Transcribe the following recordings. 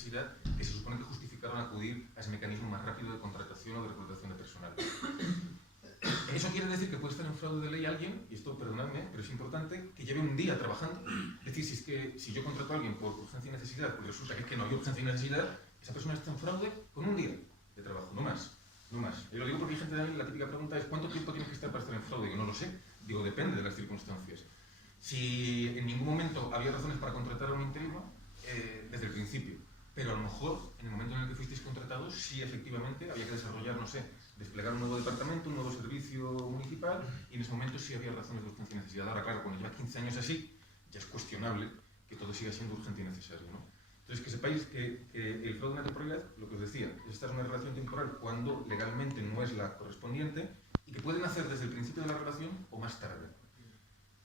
necesidad que se supone que justificaron acudir a ese mecanismo más rápido de contratación o de reclutación de personal. Eso quiere decir que puede estar en fraude de ley alguien, y esto perdonadme, pero es importante, que lleve un día trabajando. Es decir, si yo contrato a alguien por urgencia y necesidad, pues resulta que es que no hay urgencia y necesidad, esa persona está en fraude con un día de trabajo, no más. No más. Y lo digo porque hay gente también, la típica pregunta es ¿cuánto tiempo tienes que estar para estar en fraude? Yo no lo sé. Digo, depende de las circunstancias. Si en ningún momento había razones para contratar a un interino, desde el principio. Pero a lo mejor, en el momento en el que fuisteis contratados, sí efectivamente había que desarrollar, no sé, desplegar un nuevo departamento, un nuevo servicio municipal, y en ese momento sí había razones de urgencia y necesidad. Ahora, claro, cuando lleva 15 años así, ya es cuestionable que todo siga siendo urgente y necesario, ¿no? Entonces, que sepáis que el fraude en la temporalidad, lo que os decía, esta es una relación temporal cuando legalmente no es la correspondiente y que pueden hacer desde el principio de la relación o más tarde.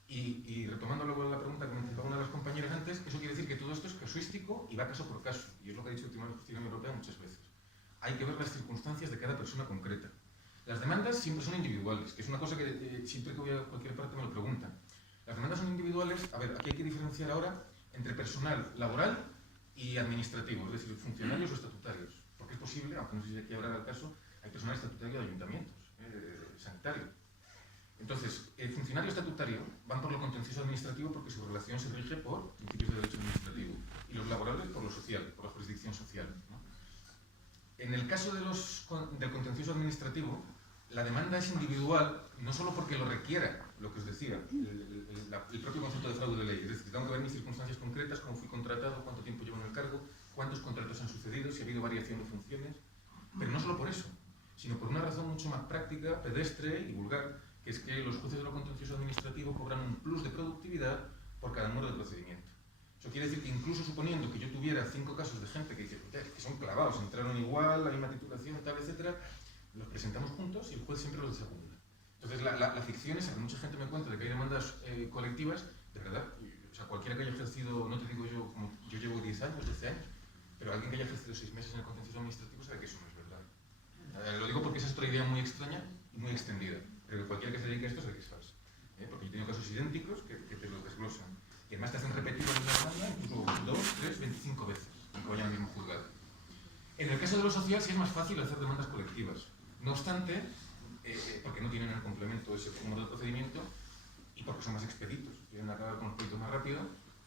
Y retomando luego la pregunta que me anticipaba una de las compañeras antes, eso quiere decir que todo esto es casuístico y va caso por caso, y es lo que ha dicho el Tribunal de Justicia Europea muchas veces. Hay que ver las circunstancias de cada persona concreta. Las demandas siempre son individuales, que es una cosa que siempre que voy a cualquier parte me lo preguntan. Las demandas son individuales, a ver, aquí hay que diferenciar ahora entre personal laboral y administrativo, es decir, funcionarios o estatutarios, porque es posible, aunque no sé si aquí habrá el caso, hay personal estatutario de ayuntamientos, sanitario. Entonces, el funcionario estatutario van por lo contencioso administrativo porque su relación se rige por principios de derecho administrativo y los laborales por lo social, por la jurisdicción social, ¿no? En el caso del contencioso administrativo, la demanda es individual no solo porque lo requiera, lo que os decía, el propio concepto de fraude de ley, es decir, tengo que ver mis circunstancias concretas, cómo fui contratado, cuánto tiempo llevo en el cargo, cuántos contratos han sucedido, si ha habido variación de funciones, pero no solo por eso, sino por una razón mucho más práctica, pedestre y vulgar, que es que los jueces de lo contencioso administrativo cobran un plus de productividad por cada número de procedimiento. Eso quiere decir que incluso suponiendo que yo tuviera 5 casos de gente que dice que son clavados, entraron igual, la misma titulación, tal, etcétera, los presentamos juntos y el juez siempre los desapunda. Entonces la ficción es que mucha gente me cuenta de que hay demandas colectivas, de verdad, o sea, cualquiera que haya ejercido, no te digo yo, como yo llevo 10 años, 12 años, pero alguien que haya ejercido 6 meses en el contencioso administrativo sabe que eso no es verdad. Lo digo porque esa es otra idea muy extraña y muy extendida. Pero cualquiera que se dedique a esto sabe que es falso. Porque yo he tenido casos idénticos que te lo desglosan. Y además te hacen repetir la misma demanda incluso 2, 3, 25 veces, aunque vayan al mismo juzgado. En el caso de lo social sí es más fácil hacer demandas colectivas. No obstante, porque no tienen el complemento de ese número de procedimiento y porque son más expeditos, quieren acabar con los proyectos más rápido.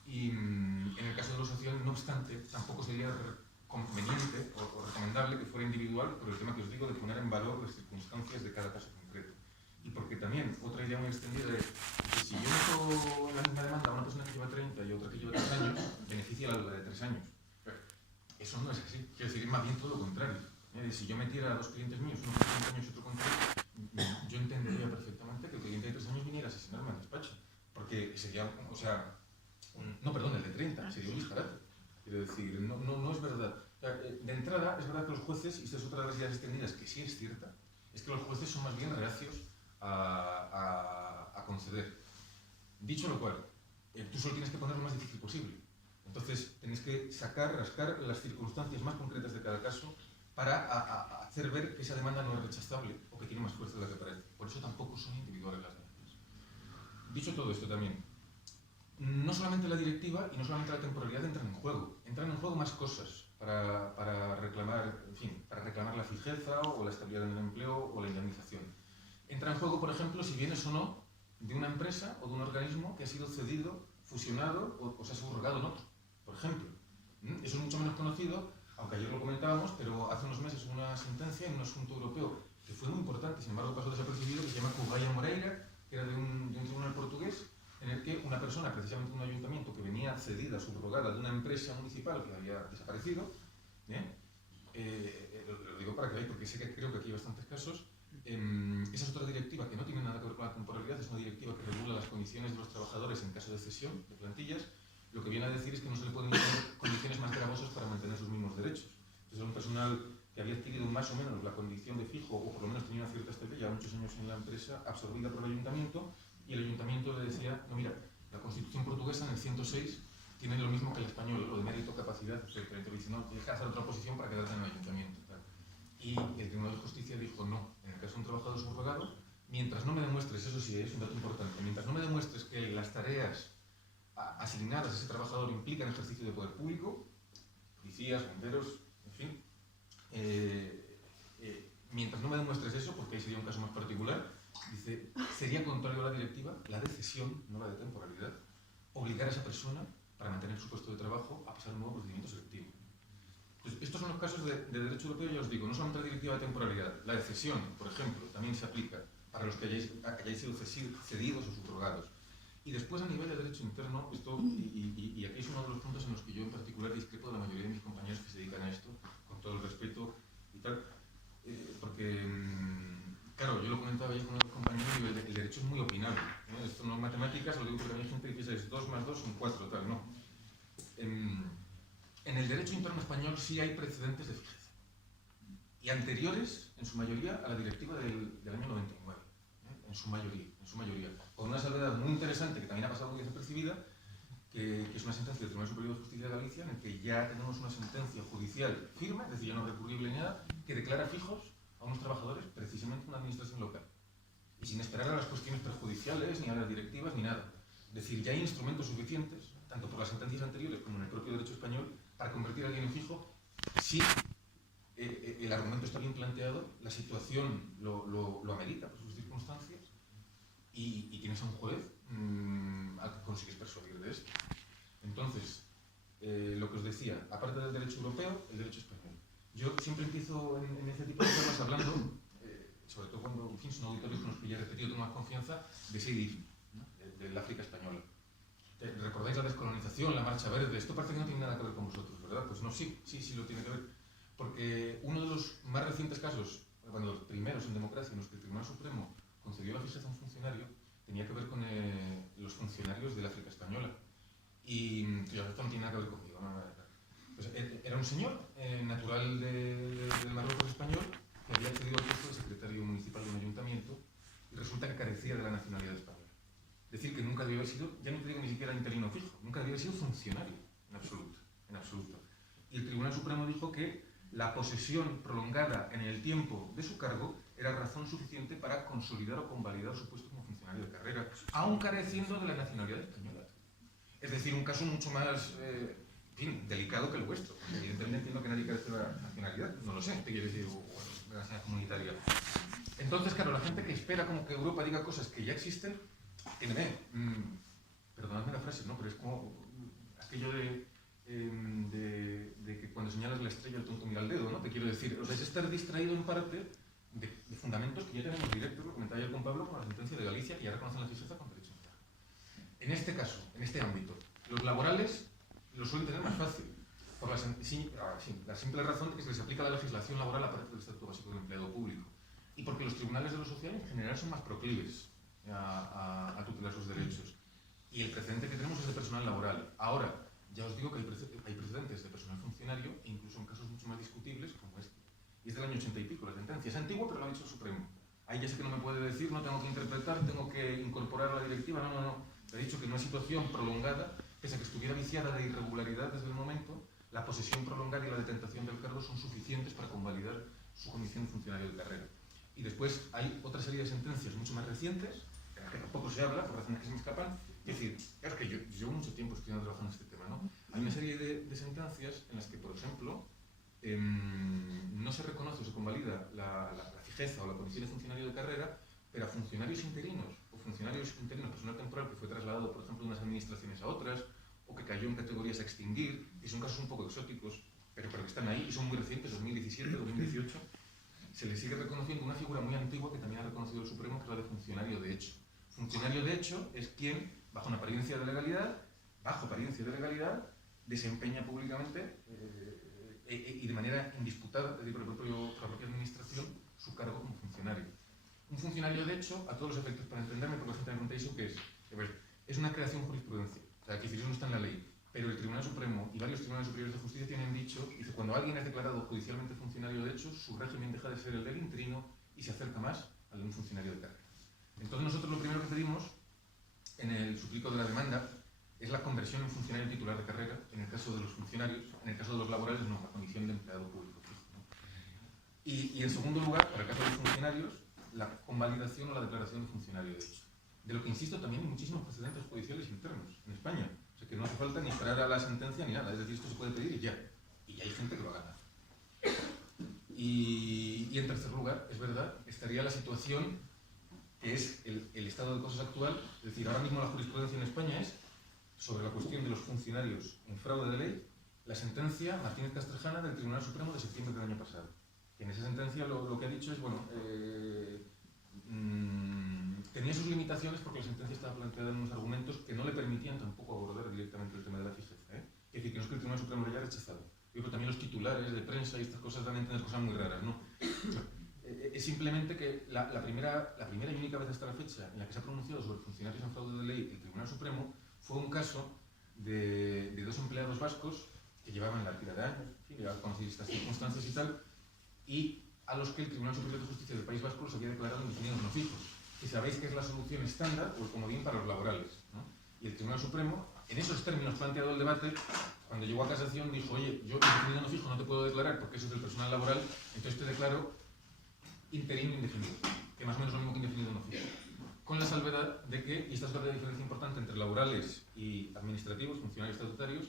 Y en el caso de lo social, no obstante, tampoco sería conveniente o recomendable que fuera individual por el tema que os digo de poner en valor las circunstancias de cada caso concreto. Y porque también, otra idea muy extendida es que si yo meto en la misma demanda a una persona que lleva 30 y otra que lleva 3 años, beneficia a la de 3 años. Eso no es así. Quiero decir, es más bien todo lo contrario. Si yo metiera a 2 clientes míos, uno con 30 años y otro con 3, yo entendería perfectamente que el cliente de 3 años viniera a asesinarme al despacho. Porque sería, o sea, no, perdón, el de 30, sería un disparate. Quiero decir, no es verdad. O sea, de entrada, es verdad que los jueces, y esta es otra de las ideas extendidas que sí es cierta, es que los jueces son más bien reacios a conceder. Dicho lo cual, tú solo tienes que poner lo más difícil posible. Entonces, tenéis que rascar las circunstancias más concretas de cada caso para hacer ver que esa demanda no es rechazable o que tiene más fuerza de la que parece. Por eso tampoco son individuales las demandas. Dicho todo esto también, no solamente la directiva y no solamente la temporalidad entran en juego más cosas para reclamar, en fin, para reclamar la fijeza o la estabilidad en el empleo o la indemnización. Entra en juego, por ejemplo, si vienes o no de una empresa o de un organismo que ha sido cedido, fusionado o se ha subrogado en otro, por ejemplo. Eso es mucho menos conocido, aunque ayer lo comentábamos, pero hace unos meses una sentencia en un asunto europeo que fue muy importante, sin embargo pasó desapercibido, que se llama Cubaya Moreira, que era de un tribunal portugués, en el que una persona, precisamente de un ayuntamiento que venía cedida, subrogada de una empresa municipal que había desaparecido, lo digo para que veáis, porque sé que creo que aquí hay bastantes casos. Esa es otra directiva que no tiene nada que ver con la temporalidad, es una directiva que regula las condiciones de los trabajadores en caso de cesión de plantillas. Lo que viene a decir es que no se le pueden imponer condiciones más gravosas para mantener sus mismos derechos. Entonces era un personal que había adquirido más o menos la condición de fijo, o por lo menos tenía una cierta estabilidad, ya muchos años en la empresa, absorbida por el ayuntamiento, y el ayuntamiento le decía, no, mira, la Constitución portuguesa en el 106 tiene lo mismo que el español, lo de mérito, capacidad, etc. Entonces dice, no, tienes que hacer otra oposición para quedarte en el ayuntamiento. Claro. Y el Tribunal de Justicia dijo, no, en el caso de un trabajador subrogado, mientras no me demuestres, eso sí es un dato importante, mientras no me demuestres que las tareas asignadas a ese trabajador implican ejercicio de poder público, policía, policías, bomberos, en fin. Mientras no me demuestres eso, porque ahí sería un caso más particular, dice, sería contrario a la directiva, la de cesión, no la de temporalidad, obligar a esa persona, para mantener su puesto de trabajo, a pasar un nuevo procedimiento selectivo. Entonces, estos son los casos de derecho europeo, ya os digo, no solamente la directiva de temporalidad, la de cesión, por ejemplo, también se aplica para los que hayáis sido cedidos o subrogados. Y después, a nivel de derecho interno, esto, y aquí es uno de los puntos en los que yo en particular discrepo de la mayoría de mis compañeros que se dedican a esto, con todo el respeto y tal, porque, claro, yo lo comentaba ya con otros compañeros y el derecho es muy opinable. Esto no es matemáticas, lo digo porque también hay gente que piensa es 2 más 2 son 4, tal, no. En el derecho interno español sí hay precedentes de fijeza. Y anteriores, en su mayoría, a la directiva del año 99. En su mayoría. Con una salvedad muy interesante que también ha pasado muy desapercibida, que es una sentencia del Tribunal Superior de Justicia de Galicia, en el que ya tenemos una sentencia judicial firme, es decir, ya no recurrible ni nada, que declara fijos a unos trabajadores precisamente en una administración local. Y sin esperar a las cuestiones perjudiciales, ni a las directivas, ni nada. Es decir, ya hay instrumentos suficientes, tanto por las sentencias anteriores como en el propio derecho español, para convertir a alguien en fijo si el argumento está bien planteado, la situación lo amerita por sus circunstancias y tienes a un juez al que consigues persuadir de esto. Entonces, lo que os decía, aparte del derecho europeo, el derecho español. Yo siempre empiezo en este tipo de charlas hablando, sobre todo cuando, en fin, son auditorios con los que ya he repetido, tengo más confianza, de Sidi, ¿no? Del África española. ¿Recordáis la descolonización, la marcha verde? Esto parece que no tiene nada que ver con vosotros, ¿verdad? Pues no, sí lo tiene que ver. Porque uno de los más recientes casos, bueno, los primeros en democracia, en los que el Tribunal Supremo concedió la fijeza a un funcionario, tenía que ver con los funcionarios del África española. Y esto no tiene nada que ver conmigo, ¿no? Pues, era un señor natural del Marruecos español que había accedido al puesto de secretario municipal de un ayuntamiento y resulta que carecía de la nacionalidad española. Es decir, que nunca debió haber sido, ya no te digo ni siquiera interino fijo, nunca debió haber sido funcionario, en absoluto. Y el Tribunal Supremo dijo que la posesión prolongada en el tiempo de su cargo era razón suficiente para consolidar o convalidar su puesto como funcionario de carrera, aun careciendo de la nacionalidad española. Es decir, un caso mucho más delicado que el vuestro. Evidentemente entiendo que nadie carece de la nacionalidad, no lo sé, te quiero decir, o de la nacionalidad comunitaria. Entonces, claro, la gente que espera como que Europa diga cosas que ya existen, perdonadme la frase, ¿no? Pero es como aquello de que cuando señalas la estrella el tonto mira al dedo, ¿no? Te quiero decir, o sea, es estar distraído en parte de fundamentos que ya tenemos directos, lo comentaba ayer con Pablo, con la sentencia de Galicia, que ya reconocen la fijeza con derecho interno. En este caso, en este ámbito, los laborales lo suelen tener más fácil, por la simple razón de que se les aplica la legislación laboral aparte del Estatuto Básico del Empleado Público, y porque los tribunales de lo social en general son más proclives a tutelar sus derechos. Y el precedente que tenemos es de personal laboral. Ahora, ya os digo que hay precedentes de personal funcionario, e incluso en casos mucho más discutibles como este. Y es del año 80 y pico la sentencia. Es antigua, pero lo ha dicho el Supremo. Ahí ya sé que no me puede decir, no tengo que interpretar, tengo que incorporar la directiva. No. Le he dicho que en una situación prolongada, pese a que estuviera viciada de irregularidad desde el momento, la posesión prolongada y la detentación del cargo son suficientes para convalidar su condición de funcionario de carrera. Y después hay otra serie de sentencias mucho más recientes, de las que tampoco se habla, por razones que se me escapan. Es decir, claro que yo llevo mucho tiempo estudiando y trabajando en este tema, ¿no? Hay una serie de sentencias en las que, por ejemplo, no se reconoce o se convalida la fijeza o la condición de funcionario de carrera, pero a funcionarios interinos o funcionarios interinos, personal temporal que fue trasladado, por ejemplo, de unas administraciones a otras, o que cayó en categorías a extinguir, y son casos un poco exóticos, pero que están ahí y son muy recientes, 2017, 2018, se le sigue reconociendo una figura muy antigua que también ha reconocido el Supremo, que es la de funcionario de hecho. Funcionario de hecho es quien, bajo apariencia de legalidad, desempeña públicamente y de manera indisputada, es decir, por la propia administración, su cargo como funcionario. Un funcionario de hecho, a todos los efectos, para entenderme, porque la gente me pregunta eso, ¿qué es? Es una creación jurisprudencial, o sea, que eso no está en la ley, pero el Tribunal Supremo y varios tribunales superiores de justicia tienen dicho, dice, cuando alguien es declarado judicialmente funcionario de hecho, su régimen deja de ser el del interino y se acerca más al de un funcionario de carrera. Entonces nosotros lo primero que pedimos en el suplico de la demanda es la conversión en funcionario titular de carrera, en el caso de los funcionarios, en el caso de los laborales no, la condición de empleado público fijo, ¿no? Y en segundo lugar, para el caso de los funcionarios, la convalidación o la declaración de funcionario de hecho. De lo que insisto también hay muchísimos precedentes judiciales internos en España, o sea que no hace falta ni esperar a la sentencia ni nada, es decir, esto se puede pedir y ya y hay gente que lo ha ganado. Y en tercer lugar, es verdad, estaría la situación que es el estado de cosas actual. Es decir, ahora mismo la jurisprudencia en España es sobre la cuestión de los funcionarios en fraude de ley, la sentencia Martínez Castrejana del Tribunal Supremo de septiembre del año pasado. Y en esa sentencia lo que ha dicho es, bueno, tenía sus limitaciones porque la sentencia estaba planteada en unos argumentos que no le permitían tampoco abordar directamente el tema de la fijeza. Es decir, que no es que el Tribunal Supremo lo haya rechazado. Yo creo que también los titulares de prensa y estas cosas dan a entender cosas muy raras, ¿no? Es simplemente que la primera y única vez hasta la fecha en la que se ha pronunciado sobre funcionarios en fraude de ley el Tribunal Supremo fue un caso de dos empleados vascos que llevaban la tira de años, en fin, llevaban conocidas estas circunstancias y tal, y a los que el Tribunal Superior de Justicia del País Vasco los había declarado indefinidos no fijos. Y sabéis que es la solución estándar o el comodín para los laborales, ¿no? Y el Tribunal Supremo, en esos términos planteado el debate, cuando llegó a casación dijo, oye, yo indefinido no fijo no te puedo declarar porque eso es del personal laboral, entonces te declaro interino indefinido, que más o menos es lo mismo que indefinido no fijo. Con la salvedad de que, y esta es otra diferencia importante entre laborales y administrativos, funcionarios estatutarios,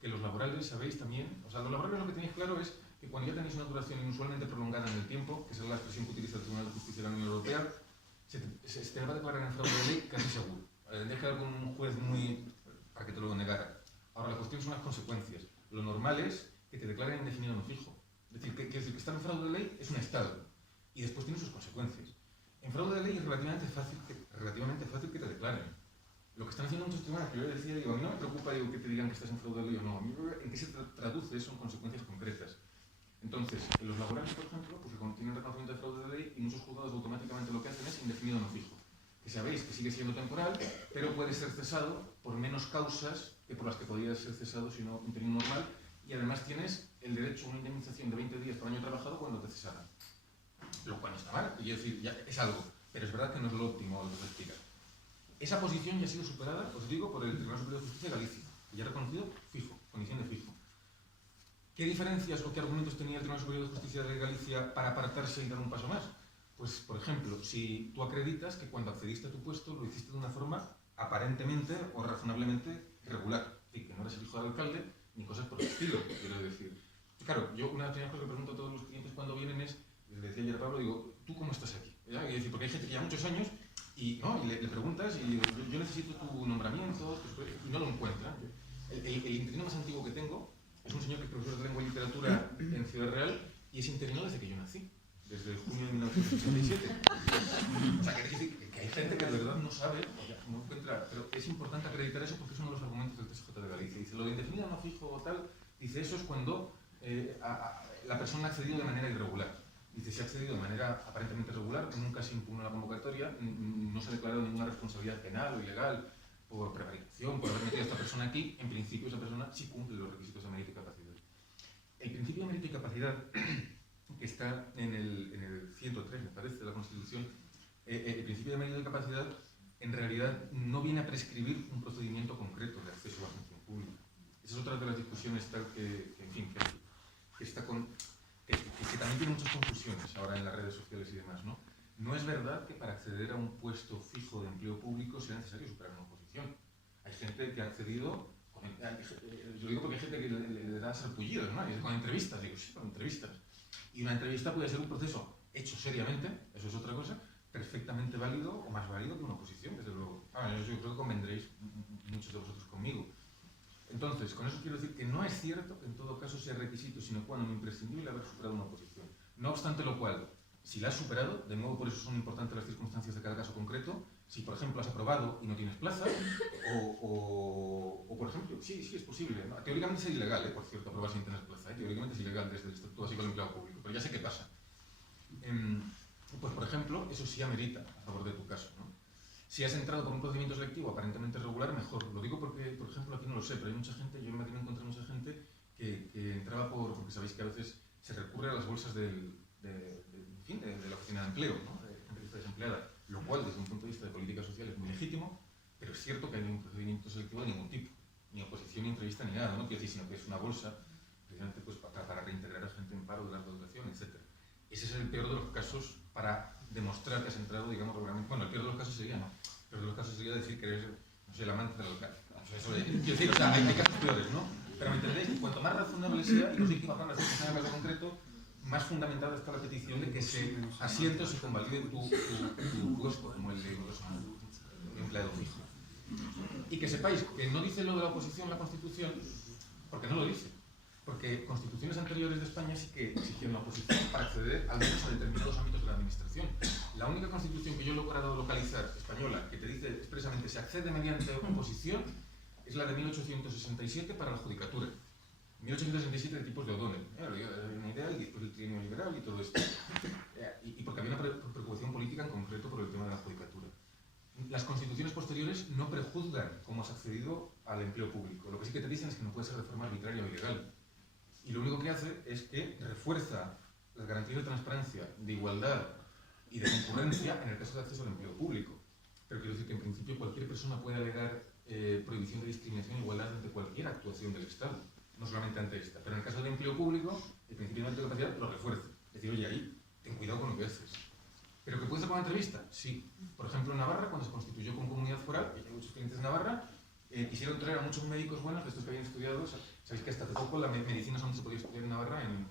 que los laborales, sabéis también, o sea, los laborales lo que tenéis claro es que cuando ya tenéis una duración inusualmente prolongada en el tiempo, que es la expresión que utiliza el Tribunal de Justicia de la Unión Europea, se te va a declarar en fraude de ley casi seguro. Tendrías que dar con un juez muy para que te lo negara. Ahora, la cuestión son las consecuencias. Lo normal es que te declaren indefinido no fijo. Es decir, que estar en fraude de ley es un estado y después tiene sus consecuencias. En fraude de ley es relativamente fácil que te declaren. Lo que están haciendo muchos tribunales, que yo decía, digo, a mí no me preocupa que te digan que estás en fraude de ley o no. A mí en qué se traduce eso en consecuencias concretas. Entonces, en los laborales, por ejemplo, pues que tienen reconocimiento de fraude de ley y muchos juzgados automáticamente lo que hacen es indefinido no fijo. Que sabéis que sigue siendo temporal, pero puede ser cesado por menos causas que por las que podías ser cesado si no interino normal, y además tienes el derecho a una indemnización de 20 días por año trabajado cuando te cesaran. Lo cual no está mal, y es decir, ya es algo, pero es verdad que no es lo óptimo lo que se explica. Esa posición ya ha sido superada, os digo, por el Tribunal Superior de Justicia de Galicia, que ya ha reconocido fijo, condición de fijo. ¿Qué diferencias o qué argumentos tenía el Tribunal Superior de Justicia de Galicia para apartarse y dar un paso más? Pues, por ejemplo, si tú acreditas que cuando accediste a tu puesto lo hiciste de una forma aparentemente o razonablemente irregular, es decir, que no eres el hijo del alcalde ni cosas por el estilo, quiero decir. Yo una de las primeras cosas que pregunto a todos los clientes cuando vienen es, les decía ayer a Pablo, digo, ¿tú cómo estás aquí? Y decir, porque hay gente que lleva muchos años y, ¿no? Y le preguntas y digo, yo necesito tu nombramiento y no lo encuentran. El interino más antiguo que tengo es un señor que es profesor de lengua y literatura en Ciudad Real y es interino desde que yo nací. Desde junio de 1987. O sea, que decir que hay gente que de verdad no sabe, no encuentra, pero es importante acreditar eso porque es uno de los argumentos del TSJ de Galicia. Dice, lo de indefinido no fijo o tal, dice, eso es cuando la persona ha accedido de manera irregular. Dice, si ha accedido de manera aparentemente regular, nunca se impugna la convocatoria, no se ha declarado ninguna responsabilidad penal o ilegal por prevaricación, por haber metido a esta persona aquí, en principio esa persona sí cumple los requisitos de mérito y capacidad. El principio de mérito y capacidad que está en el 103, me parece, de la Constitución, el principio de mérito y capacidad en realidad no viene a prescribir un procedimiento concreto de acceso a la función pública. Esa es otra de las discusiones tal que también tiene muchas confusiones ahora en las redes sociales y demás, ¿no? No es verdad que para acceder a un puesto fijo de empleo público sea necesario superar una oposición. Hay gente que ha accedido, yo digo porque hay gente que le da sarpullidos, ¿no? Y con entrevistas, digo, sí, con entrevistas. Y una entrevista puede ser un proceso hecho seriamente, eso es otra cosa, perfectamente válido o más válido que una oposición, desde luego. Yo creo que convendréis muchos de vosotros conmigo. Entonces, con eso quiero decir que no es cierto que en todo caso sea requisito, sino cuando imprescindible haber superado una oposición. No obstante lo cual, si la has superado, de nuevo por eso son importantes las circunstancias de cada caso concreto, si por ejemplo has aprobado y no tienes plaza, o por ejemplo, sí es posible, ¿no? Teóricamente es ilegal, por cierto, aprobar sin tener plaza, teóricamente es ilegal desde el Estatuto Básico del Empleado Público, pero ya sé qué pasa. Pues por ejemplo, eso sí amerita a favor de tu caso, ¿no? Si has entrado por un procedimiento selectivo aparentemente regular, mejor. Lo digo porque, por ejemplo, aquí no lo sé, pero hay mucha gente, yo en Madrid me encontré mucha gente que entraba porque sabéis que a veces se recurre a las bolsas de la oficina de empleo, ¿no? De gente que está desempleada, lo cual desde un punto de vista de política social es muy legítimo, pero es cierto que hay un procedimiento selectivo de ningún tipo, ni oposición, ni entrevista, ni nada, no quiero decir, sino que es una bolsa precisamente pues, para reintegrar a gente en paro de larga duración, etc. Ese es el peor de los casos para demostrar que has entrado, digamos, regularmente. Bueno, el peor de los casos sería, ¿no? El peor de los casos sería decir que eres, no sé, el amante del alcalde. Eso quiero decir, o sea, hay casos peores, ¿no? Pero me entendéis que cuanto más razonable sea, y los víctimas van a ser en el caso concreto, más fundamentada está la petición de que se asiente o se convalide tu puesto como el de un empleado fijo. Y que sepáis que no dice lo de la oposición la Constitución, porque no lo dice. Porque constituciones anteriores de España sí que exigían la oposición para acceder al menos a determinados ámbitos de la administración. La única constitución que yo he logrado localizar española que te dice expresamente se accede mediante oposición es la de 1867 para la judicatura. 1867 de tipos de O'Donnell. Una idea y después el trienio liberal y todo esto. Y porque había una preocupación política en concreto por el tema de la judicatura. Las constituciones posteriores no prejuzgan cómo has accedido al empleo público. Lo que sí que te dicen es que no puede ser de forma arbitraria o ilegal. Y lo único que hace es que refuerza las garantías de transparencia, de igualdad y de concurrencia en el caso de acceso al empleo público. Pero quiero decir que en principio cualquier persona puede alegar prohibición de discriminación e igualdad ante cualquier actuación del Estado, no solamente ante esta. Pero en el caso del empleo público, el principio de capacidad lo refuerza. Es decir, oye, ahí, ten cuidado con lo que haces. ¿Pero que puede ser con una entrevista? Sí. Por ejemplo, en Navarra, cuando se constituyó como comunidad foral, y hay muchos clientes de Navarra, quisieron traer a muchos médicos buenos, de estos que habían estudiado. Sabéis que hasta hace poco la medicina solamente se podía estudiar en Navarra en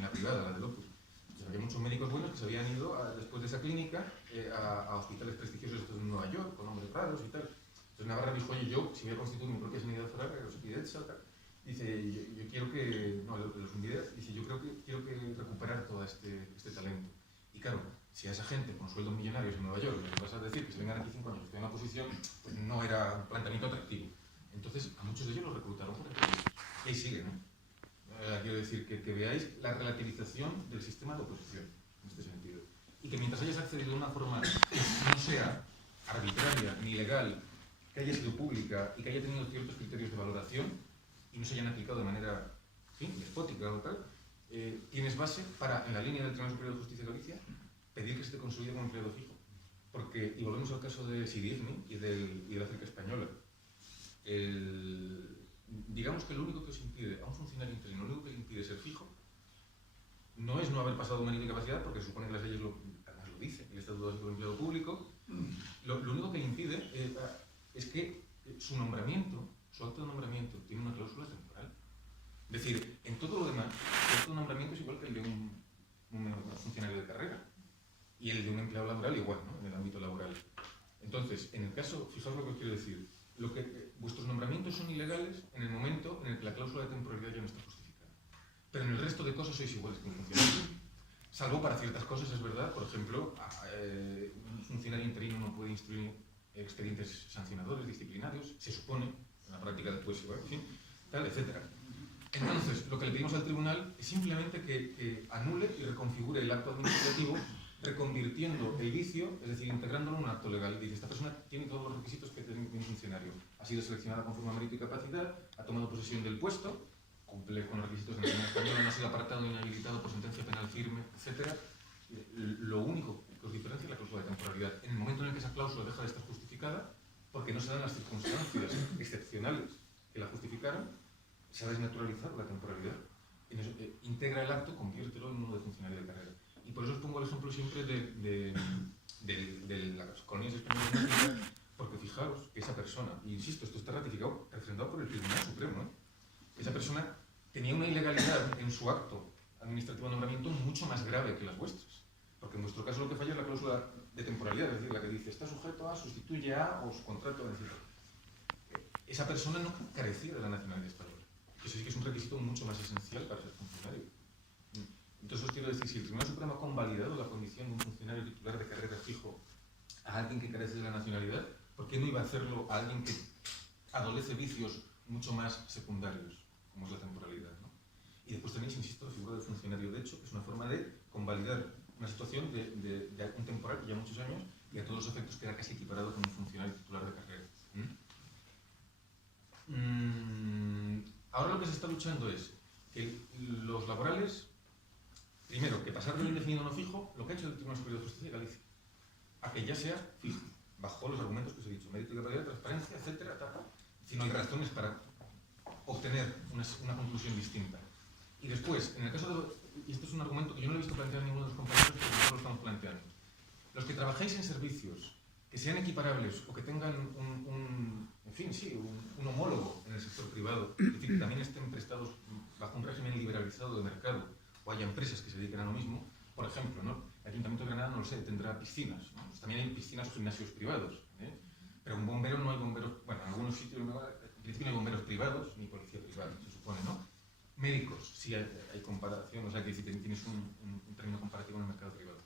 la privada, la del Opus. Entonces, había muchos médicos buenos que se habían ido después de esa clínica a hospitales prestigiosos estos en Nueva York, con nombres raros y tal. Entonces Navarra dijo, oye, yo, si voy a constituir mi propia sanidad foral, los Unvidets, tal, dice, yo quiero que, no, los Unvidets, dice, yo quiero que recuperar todo este talento. Y claro, si a esa gente con sueldos millonarios en Nueva York les vas a decir que se vengan aquí 5 años que estén en la posición, pues no era un planteamiento atractivo. Entonces, a muchos de ellos los reclutaron por entrevistas. Y ahí sigue, ¿no? Quiero decir que veáis la relativización del sistema de oposición, en este sentido. Y que mientras hayas accedido de una forma que no sea arbitraria ni legal, que haya sido pública y que haya tenido ciertos criterios de valoración y no se hayan aplicado de manera, en fin, despótica o tal, tienes base para, en la línea del Tribunal Superior de Justicia de Galicia, pedir que se te consolide como empleado fijo. Porque, y volvemos al caso de Sidiezmi y de la cerca española, digamos que lo único que os impide a un funcionario interino, lo único que le impide ser fijo, no es no haber pasado una incapacidad, porque se supone que las leyes además lo dicen, el Estatuto Básico del Empleado Público, lo único que le impide es que su nombramiento, su acto de nombramiento, tiene una cláusula temporal. Es decir, en todo lo demás, el acto de nombramiento es igual que el de un funcionario de carrera y el de un empleado laboral igual, ¿no? En el ámbito laboral. Entonces, en el caso, fijaos lo que os quiero decir, vuestros nombramientos son ilegales en el momento en el que la cláusula de temporalidad ya no está justificada. Pero en el resto de cosas sois iguales que un funcionario. Salvo para ciertas cosas, es verdad, por ejemplo, un funcionario interino no puede instruir expedientes sancionadores, disciplinarios, se supone, en la práctica después, en fin, tal, etc. Entonces, lo que le pedimos al tribunal es simplemente que anule y reconfigure el acto administrativo, reconvirtiendo el vicio, es decir, integrándolo en un acto legal. Dice, esta persona tiene todos los requisitos que tiene un funcionario. Ha sido seleccionada conforme a mérito y capacidad, ha tomado posesión del puesto, cumple con los requisitos de la Nacionalidad Española, no ha sido apartado o inhabilitado por sentencia penal firme, etc. Lo único que os diferencia es la cláusula de temporalidad. En el momento en el que esa cláusula deja de estar justificada, porque no se dan las circunstancias excepcionales que la justificaron, se ha desnaturalizado la temporalidad. Integra el acto, conviértelo en uno de funcionario de carrera. Y por eso os pongo el ejemplo siempre de las colonias españolas, porque fijaros que esa persona, y insisto, esto está refrendado por el Tribunal Supremo, esa persona tenía una ilegalidad en su acto administrativo de nombramiento mucho más grave que las vuestras. Porque en vuestro caso lo que falla es la cláusula de temporalidad, es decir, la que dice está sujeto a, sustituye a, o su contrato, es decir, esa persona no carecía de la nacionalidad española. Eso sí que es un requisito mucho más esencial para ser funcionario. Entonces os quiero decir, si el Tribunal Supremo ha convalidado la condición de un funcionario titular de carrera fijo a alguien que carece de la nacionalidad, ¿por qué no iba a hacerlo a alguien que adolece vicios mucho más secundarios, como es la temporalidad, ¿no? Y después tenéis, insisto, la figura del funcionario de hecho, que es una forma de convalidar una situación de un temporal que ya muchos años y a todos los efectos queda casi equiparado con un funcionario titular de carrera. Ahora lo que se está luchando es que los laborales, primero, que pasar del indefinido a no fijo, lo que ha hecho el Tribunal Superior de Justicia de Galicia, a que ya sea fijo, bajo los argumentos que os he dicho, mérito y capacidad, transparencia, etcétera, si no hay razones para obtener una conclusión distinta. Y después, en el caso de, y esto es un argumento que yo no he visto plantear a ninguno de los compañeros, pero nosotros lo estamos planteando, los que trabajáis en servicios que sean equiparables o que tengan en fin, sí, un homólogo en el sector privado, es decir, que también estén prestados bajo un régimen liberalizado de mercado, o haya empresas que se dediquen a lo mismo. Por ejemplo, ¿no? El Ayuntamiento de Granada, no lo sé, tendrá piscinas, ¿no? Pues también hay piscinas o gimnasios privados, ¿eh? Pero un bombero no hay bomberos, bueno, en algunos sitios en principio no hay bomberos privados ni policía privada, se supone, ¿no? Médicos, sí hay comparación, o sea, que si tienes un término comparativo en el mercado privado.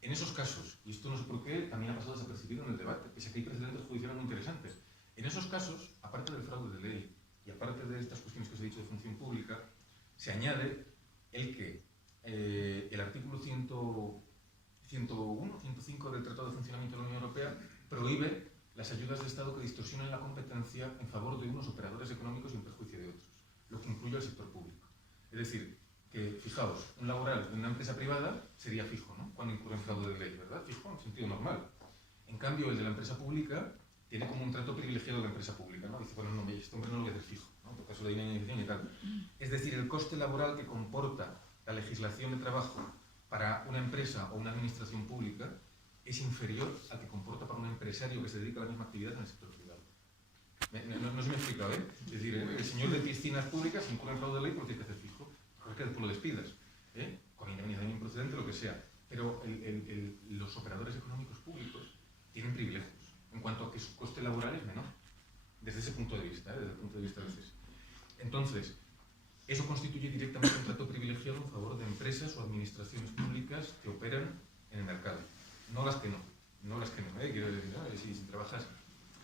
En esos casos, y esto no sé por qué, también ha pasado desapercibido en el debate, pese a que hay precedentes judiciales muy interesantes, en esos casos, aparte del fraude de ley y aparte de estas cuestiones que os he dicho de función pública, se añade el que el artículo 101, 105 del Tratado de Funcionamiento de la Unión Europea prohíbe las ayudas de Estado que distorsionan la competencia en favor de unos operadores económicos y en perjuicio de otros, lo que incluye al sector público. Es decir, que, fijaos, un laboral de una empresa privada sería fijo, ¿no? Cuando incurre en fraude de ley, ¿verdad? Fijo, en sentido normal. En cambio, el de la empresa pública tiene como un trato privilegiado de la empresa pública, ¿no? Dice, bueno, no, este hombre no lo voy a hacer fijo, ¿no? Por caso de indemnización y tal. Es decir, el coste laboral que comporta la legislación de trabajo para una empresa o una administración pública es inferior al que comporta para un empresario que se dedica a la misma actividad en el sector privado. No se me explica, ¿eh? Es decir, el señor de piscinas públicas incurre en fraude de ley porque tiene que hacer fijo, porque después lo despidas, ¿eh? Con indemnización improcedente, lo que sea. Pero los operadores económicos públicos tienen privilegios en cuanto a que su coste laboral es menor, desde ese punto de vista, desde el punto de vista de CES. Entonces, eso constituye directamente un trato privilegiado en favor de empresas o administraciones públicas que operan en el mercado. No las que no, quiero decir, ¿no? Si trabajas,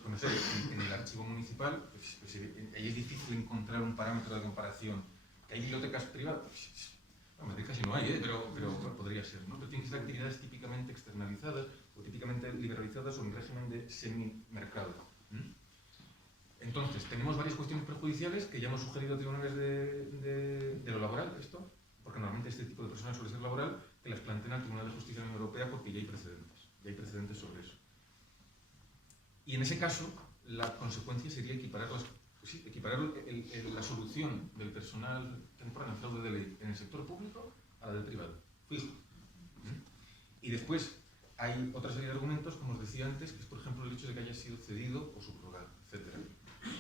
pues no sé, en el archivo municipal, pues ahí es difícil encontrar un parámetro de comparación. ¿Que hay bibliotecas privadas? Bueno, casi no hay, pero bueno, podría ser, ¿no? Pero tienen que ser actividades típicamente externalizadas o típicamente liberalizadas o en régimen de semi-mercado. Entonces, tenemos varias cuestiones perjudiciales que ya hemos sugerido a tribunales de lo laboral, esto, porque normalmente este tipo de personas suele ser laboral, que las planteen al Tribunal de Justicia de la Unión Europea porque ya hay precedentes sobre eso. Y en ese caso, la consecuencia sería equiparar la solución del personal temporal en fraude de ley en el sector público a la del privado, fijo. Y después hay otra serie de argumentos, como os decía antes, que es por ejemplo el hecho de que haya sido cedido o subrogado, etc.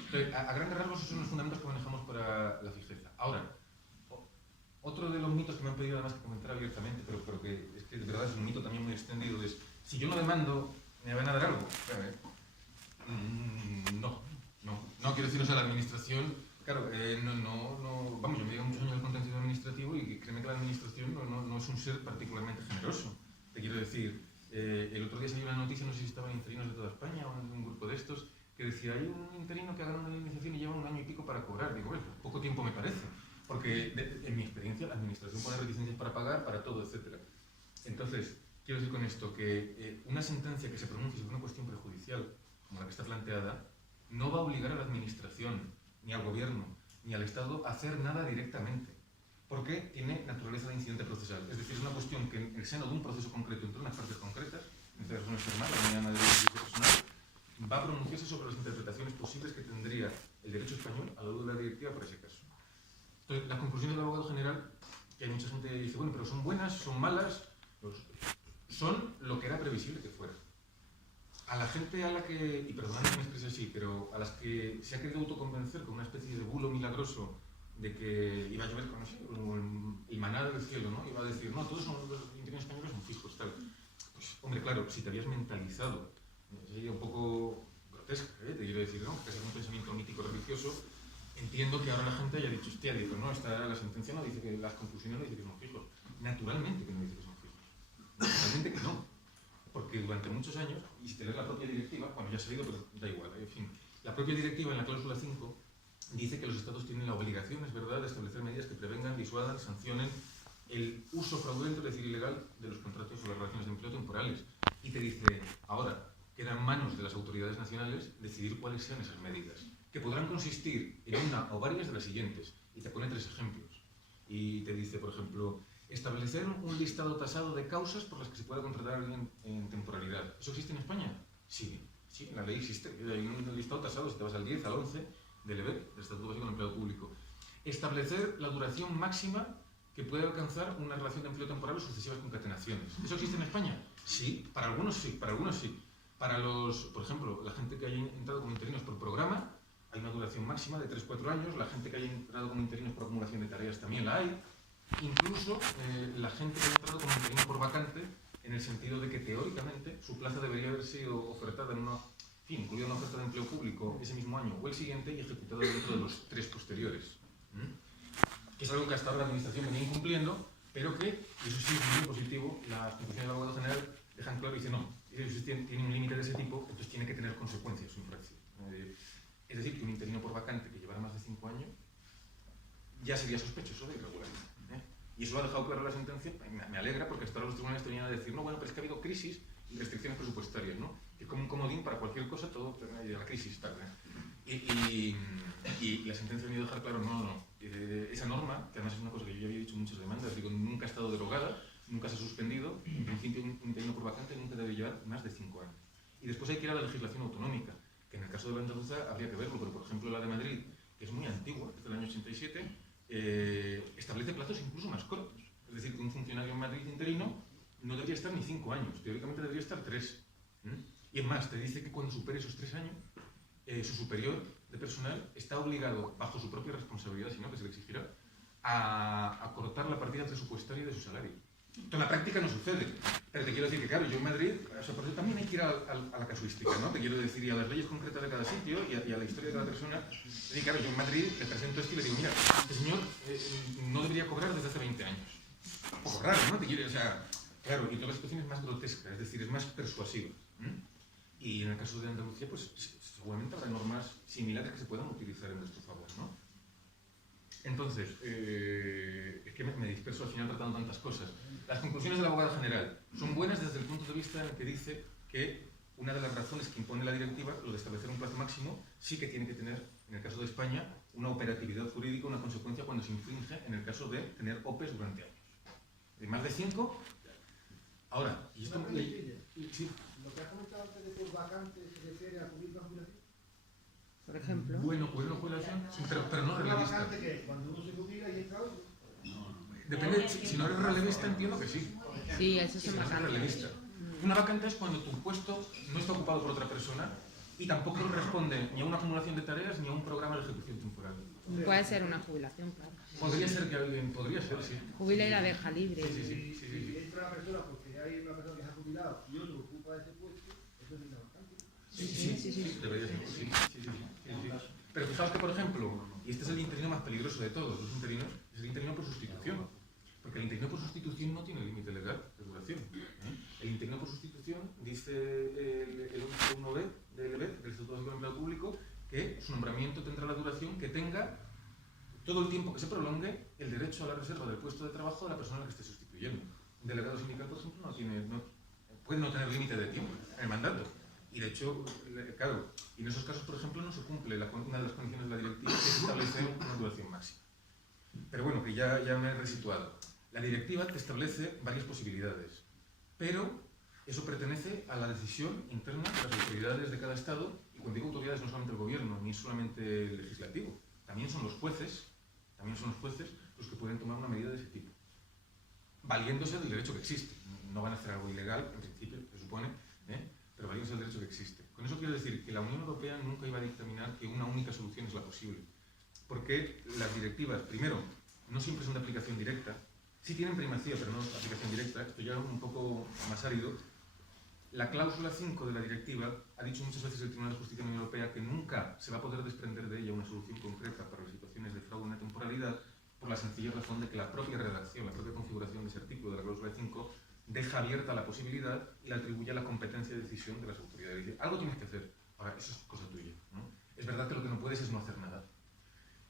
Entonces, a grandes rasgos esos son los fundamentos que manejamos para la fijeza. Ahora, otro de los mitos que me han pedido además que comentar abiertamente, pero que es que de verdad es un mito también muy extendido, es si yo no demando, ¿me van a dar algo? No, quiero decir, o sea, la administración, claro, vamos, yo me llevo muchos años del contencioso administrativo y créeme que la administración no es un ser particularmente generoso. Te quiero decir, el otro día salió una noticia, no sé si estaban interinos de toda España o en un grupo de estos, que decía, hay un interino que ha ganado una indemnización y lleva 1 año y pico para cobrar. Digo, bueno, poco tiempo me parece, porque en mi experiencia la administración pone reticencias para pagar, para todo, etc. Entonces, quiero decir con esto que una sentencia que se pronuncie sobre una cuestión prejudicial, como la que está planteada, no va a obligar a la administración, ni al gobierno, ni al Estado a hacer nada directamente, porque tiene naturaleza de incidente procesal. Es decir, es una cuestión que en el seno de un proceso concreto, entre unas partes concretas, entre personas firmadas, la mañana de derecho personal, va a pronunciarse sobre las interpretaciones posibles que tendría el derecho español a la luz de la directiva por ese caso. Entonces, la conclusión del abogado general, que hay mucha gente que dice, bueno, pero son buenas, son malas, son lo que era previsible que fuera. A la gente a la que, y perdonadme que me exprese así, pero a las que se ha querido autoconvencer con una especie de bulo milagroso de que iba a llover con, no sé, el maná del cielo, ¿no? Iba a decir, no, todos los interinos españoles son fijos, tal. Pues, hombre, claro, si te habías mentalizado, sería un poco grotesca, te quiero decir, ¿no? Que es un pensamiento mítico religioso. Entiendo que ahora la gente haya dicho, hostia, digo, no, la sentencia no dice que, las conclusiones no dicen que son fijos. Naturalmente que no dice que son fijos. Naturalmente que no. Porque durante muchos años, y si te lees la propia directiva, bueno, ya ha salido, pero da igual, en fin, la propia directiva en la cláusula 5 dice que los Estados tienen la obligación, es verdad, de establecer medidas que prevengan, disuadan, sancionen el uso fraudulento, es decir, ilegal, de los contratos o las relaciones de empleo temporales. Y te dice, ahora, queda en manos de las autoridades nacionales decidir cuáles sean esas medidas, que podrán consistir en una o varias de las siguientes. Y te pone 3 ejemplos. Y te dice, por ejemplo, establecer un listado tasado de causas por las que se pueda contratar a alguien en temporalidad. ¿Eso existe en España? Sí, en la ley existe. Hay un listado tasado, si te vas al 10, al 11 del EBEC, del Estatuto Básico del Empleado Público. Establecer la duración máxima que puede alcanzar una relación de empleo temporal o sucesivas concatenaciones. ¿Eso existe en España? Sí, para algunos sí, para algunos sí. Para por ejemplo, la gente que haya entrado como interinos por programa, hay una duración máxima de 3-4 años. La gente que haya entrado como interinos por acumulación de tareas también la hay. Incluso la gente que haya entrado como interino por vacante, en el sentido de que teóricamente su plaza debería haber sido ofertada en incluida una oferta de empleo público ese mismo año o el siguiente y ejecutada dentro de los 3 posteriores. Que es algo que hasta ahora la Administración venía incumpliendo, pero que, y eso sí es muy positivo, las conclusiones del abogado general dejan claro y dicen no, si tiene un límite de ese tipo, entonces tiene que tener consecuencias su infracción. Es decir, que un interino por vacante que llevara más de 5 años ya sería sospechoso de irregularidad. Y eso lo ha dejado claro la sentencia. Me alegra porque hasta ahora los tribunales tenían a decir, no, bueno, pero es que ha habido crisis y restricciones presupuestarias, ¿no? Que como un comodín para cualquier cosa, todo la crisis tarde. Y la sentencia ha venido a dejar claro, no. Esa norma, que además es una cosa que yo ya había dicho en muchas demandas, digo, nunca ha estado derogada, nunca se ha suspendido, en principio un interino por vacante nunca debe llevar más de 5 años. Y después hay que ir a la legislación autonómica, que en el caso de la andaluza habría que verlo, pero por ejemplo la de Madrid, que es muy antigua, es del año 87, establece plazos incluso más cortos. Es decir, que un funcionario en Madrid interino no debería estar ni 5 años, teóricamente debería estar 3. Y es más, te dice que cuando supere esos 3 años, su superior de personal está obligado, bajo su propia responsabilidad, sino que se le exigirá, a cortar la partida presupuestaria de su salario. Esto en la práctica no sucede, pero te quiero decir que, claro, yo en Madrid, por eso también hay que ir a la casuística, ¿no? Te quiero decir, y a las leyes concretas de cada sitio y a la historia de cada persona. Es decir, claro, yo en Madrid le presento esto y le digo, mira, este señor no debería cobrar desde hace 20 años. Un poco raro, ¿no? Te quiero, o sea, claro, y toda la situación es más grotesca, es decir, es más persuasiva. Y en el caso de Andalucía, pues seguramente habrá normas similares que se puedan utilizar en nuestro favor, ¿no? Entonces, es que me disperso al final tratando tantas cosas. Las conclusiones del abogado general son buenas desde el punto de vista en el que dice que una de las razones que impone la directiva, lo de establecer un plazo máximo, sí que tiene que tener, en el caso de España, una operatividad jurídica, una consecuencia cuando se infringe en el caso de tener OPEs durante años. De más de 5, ahora, y esto... Sí. Lo que has comentado antes de por vacante se refiere a cubrir una jubilación. Por ejemplo. Bueno, cubrir una jubilación, sí, pero no ¿Una relevista. vacante que cuando uno se jubila y entra otro? Depende, si no eres relevista entiendo que sí. Sí, eso es Si una no eres relevista. Una vacante es cuando tu puesto no está ocupado por otra persona y tampoco responde ni a una acumulación de tareas ni a un programa de ejecución temporal. Puede ser una jubilación, claro. Podría ser que alguien, podría ser, sí. Jubila y la deja libre. Sí. Si entra una persona porque hay una persona que se ha jubilado y otro ocupa ese puesto, eso es una vacante. Sí, debería ser, sí. Pero fijaos que, por ejemplo, y este es el interino más peligroso de todos los interinos, es el interino por sustitución. Porque el interino por sustitución no tiene límite legal de duración. El interino por sustitución, dice el 1B del EBEP, del Estatuto Básico del Empleado Público, que su nombramiento tendrá la duración que tenga todo el tiempo que se prolongue el derecho a la reserva del puesto de trabajo de la persona a la que esté sustituyendo. Un delegado sindical, por ejemplo, puede no tener límite de tiempo en el mandato. Y de hecho, claro, y en esos casos, por ejemplo, no se cumple una de las condiciones de la directiva, que es establecer una duración máxima. Pero bueno, que ya me he resituado. La directiva te establece varias posibilidades, pero eso pertenece a la decisión interna de las autoridades de cada Estado, y cuando digo autoridades no solamente el gobierno, ni solamente el legislativo, también son los jueces los que pueden tomar una medida de ese tipo, valiéndose del derecho que existe. No van a hacer algo ilegal, en principio, se supone, pero valiéndose del derecho que existe. Con eso quiero decir que la Unión Europea nunca iba a dictaminar que una única solución es la posible, porque las directivas, primero, no siempre son de aplicación directa, sí tienen primacía, pero no aplicación directa, esto ya es un poco más árido. La cláusula 5 de la directiva ha dicho muchas veces el Tribunal de Justicia de la Unión Europea que nunca se va a poder desprender de ella una solución concreta para las situaciones de fraude en la temporalidad, por la sencilla razón de que la propia redacción, la propia configuración de ese artículo de la cláusula 5 deja abierta la posibilidad y le atribuye la competencia de decisión de las autoridades. Dice, algo tienes que hacer, ahora eso es cosa tuya, ¿no? Es verdad que lo que no puedes es no hacer nada.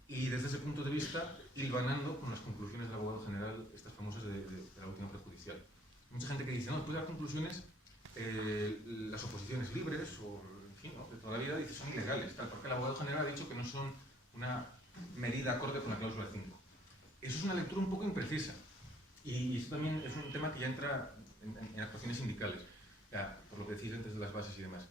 Y desde ese punto de vista, hilvanando con las conclusiones del abogado general, estas famosas de la última prejudicial. Mucha gente que dice, no, después de las conclusiones, las oposiciones libres, o en fin, ¿no?, de toda la vida, dice, son ilegales, tal, porque el abogado general ha dicho que no son una medida acorde con la cláusula 5. Eso es una lectura un poco imprecisa. Y eso también es un tema que ya entra en actuaciones sindicales, ya, por lo que decís antes de las bases y demás.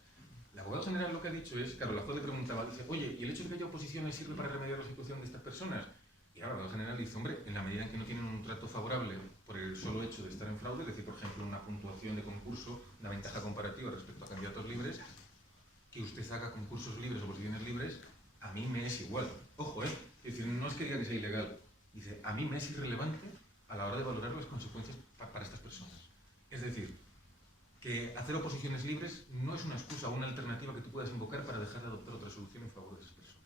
El abogado general lo que ha dicho es, claro, la juez le preguntaba, dice, oye, ¿y el hecho de que haya oposiciones sirve para remediar la situación de estas personas? Y ahora el abogado general dice, hombre, en la medida en que no tienen un trato favorable por el solo hecho de estar en fraude, es decir, por ejemplo, una puntuación de concurso, una ventaja comparativa respecto a candidatos libres, que usted haga concursos libres o posiciones libres, a mí me es igual. Ojo, es decir, no es que diga que sea ilegal, dice, a mí me es irrelevante a la hora de valorar las consecuencias para estas personas. Es decir, que hacer oposiciones libres no es una excusa o una alternativa que tú puedas invocar para dejar de adoptar otra solución en favor de esas personas.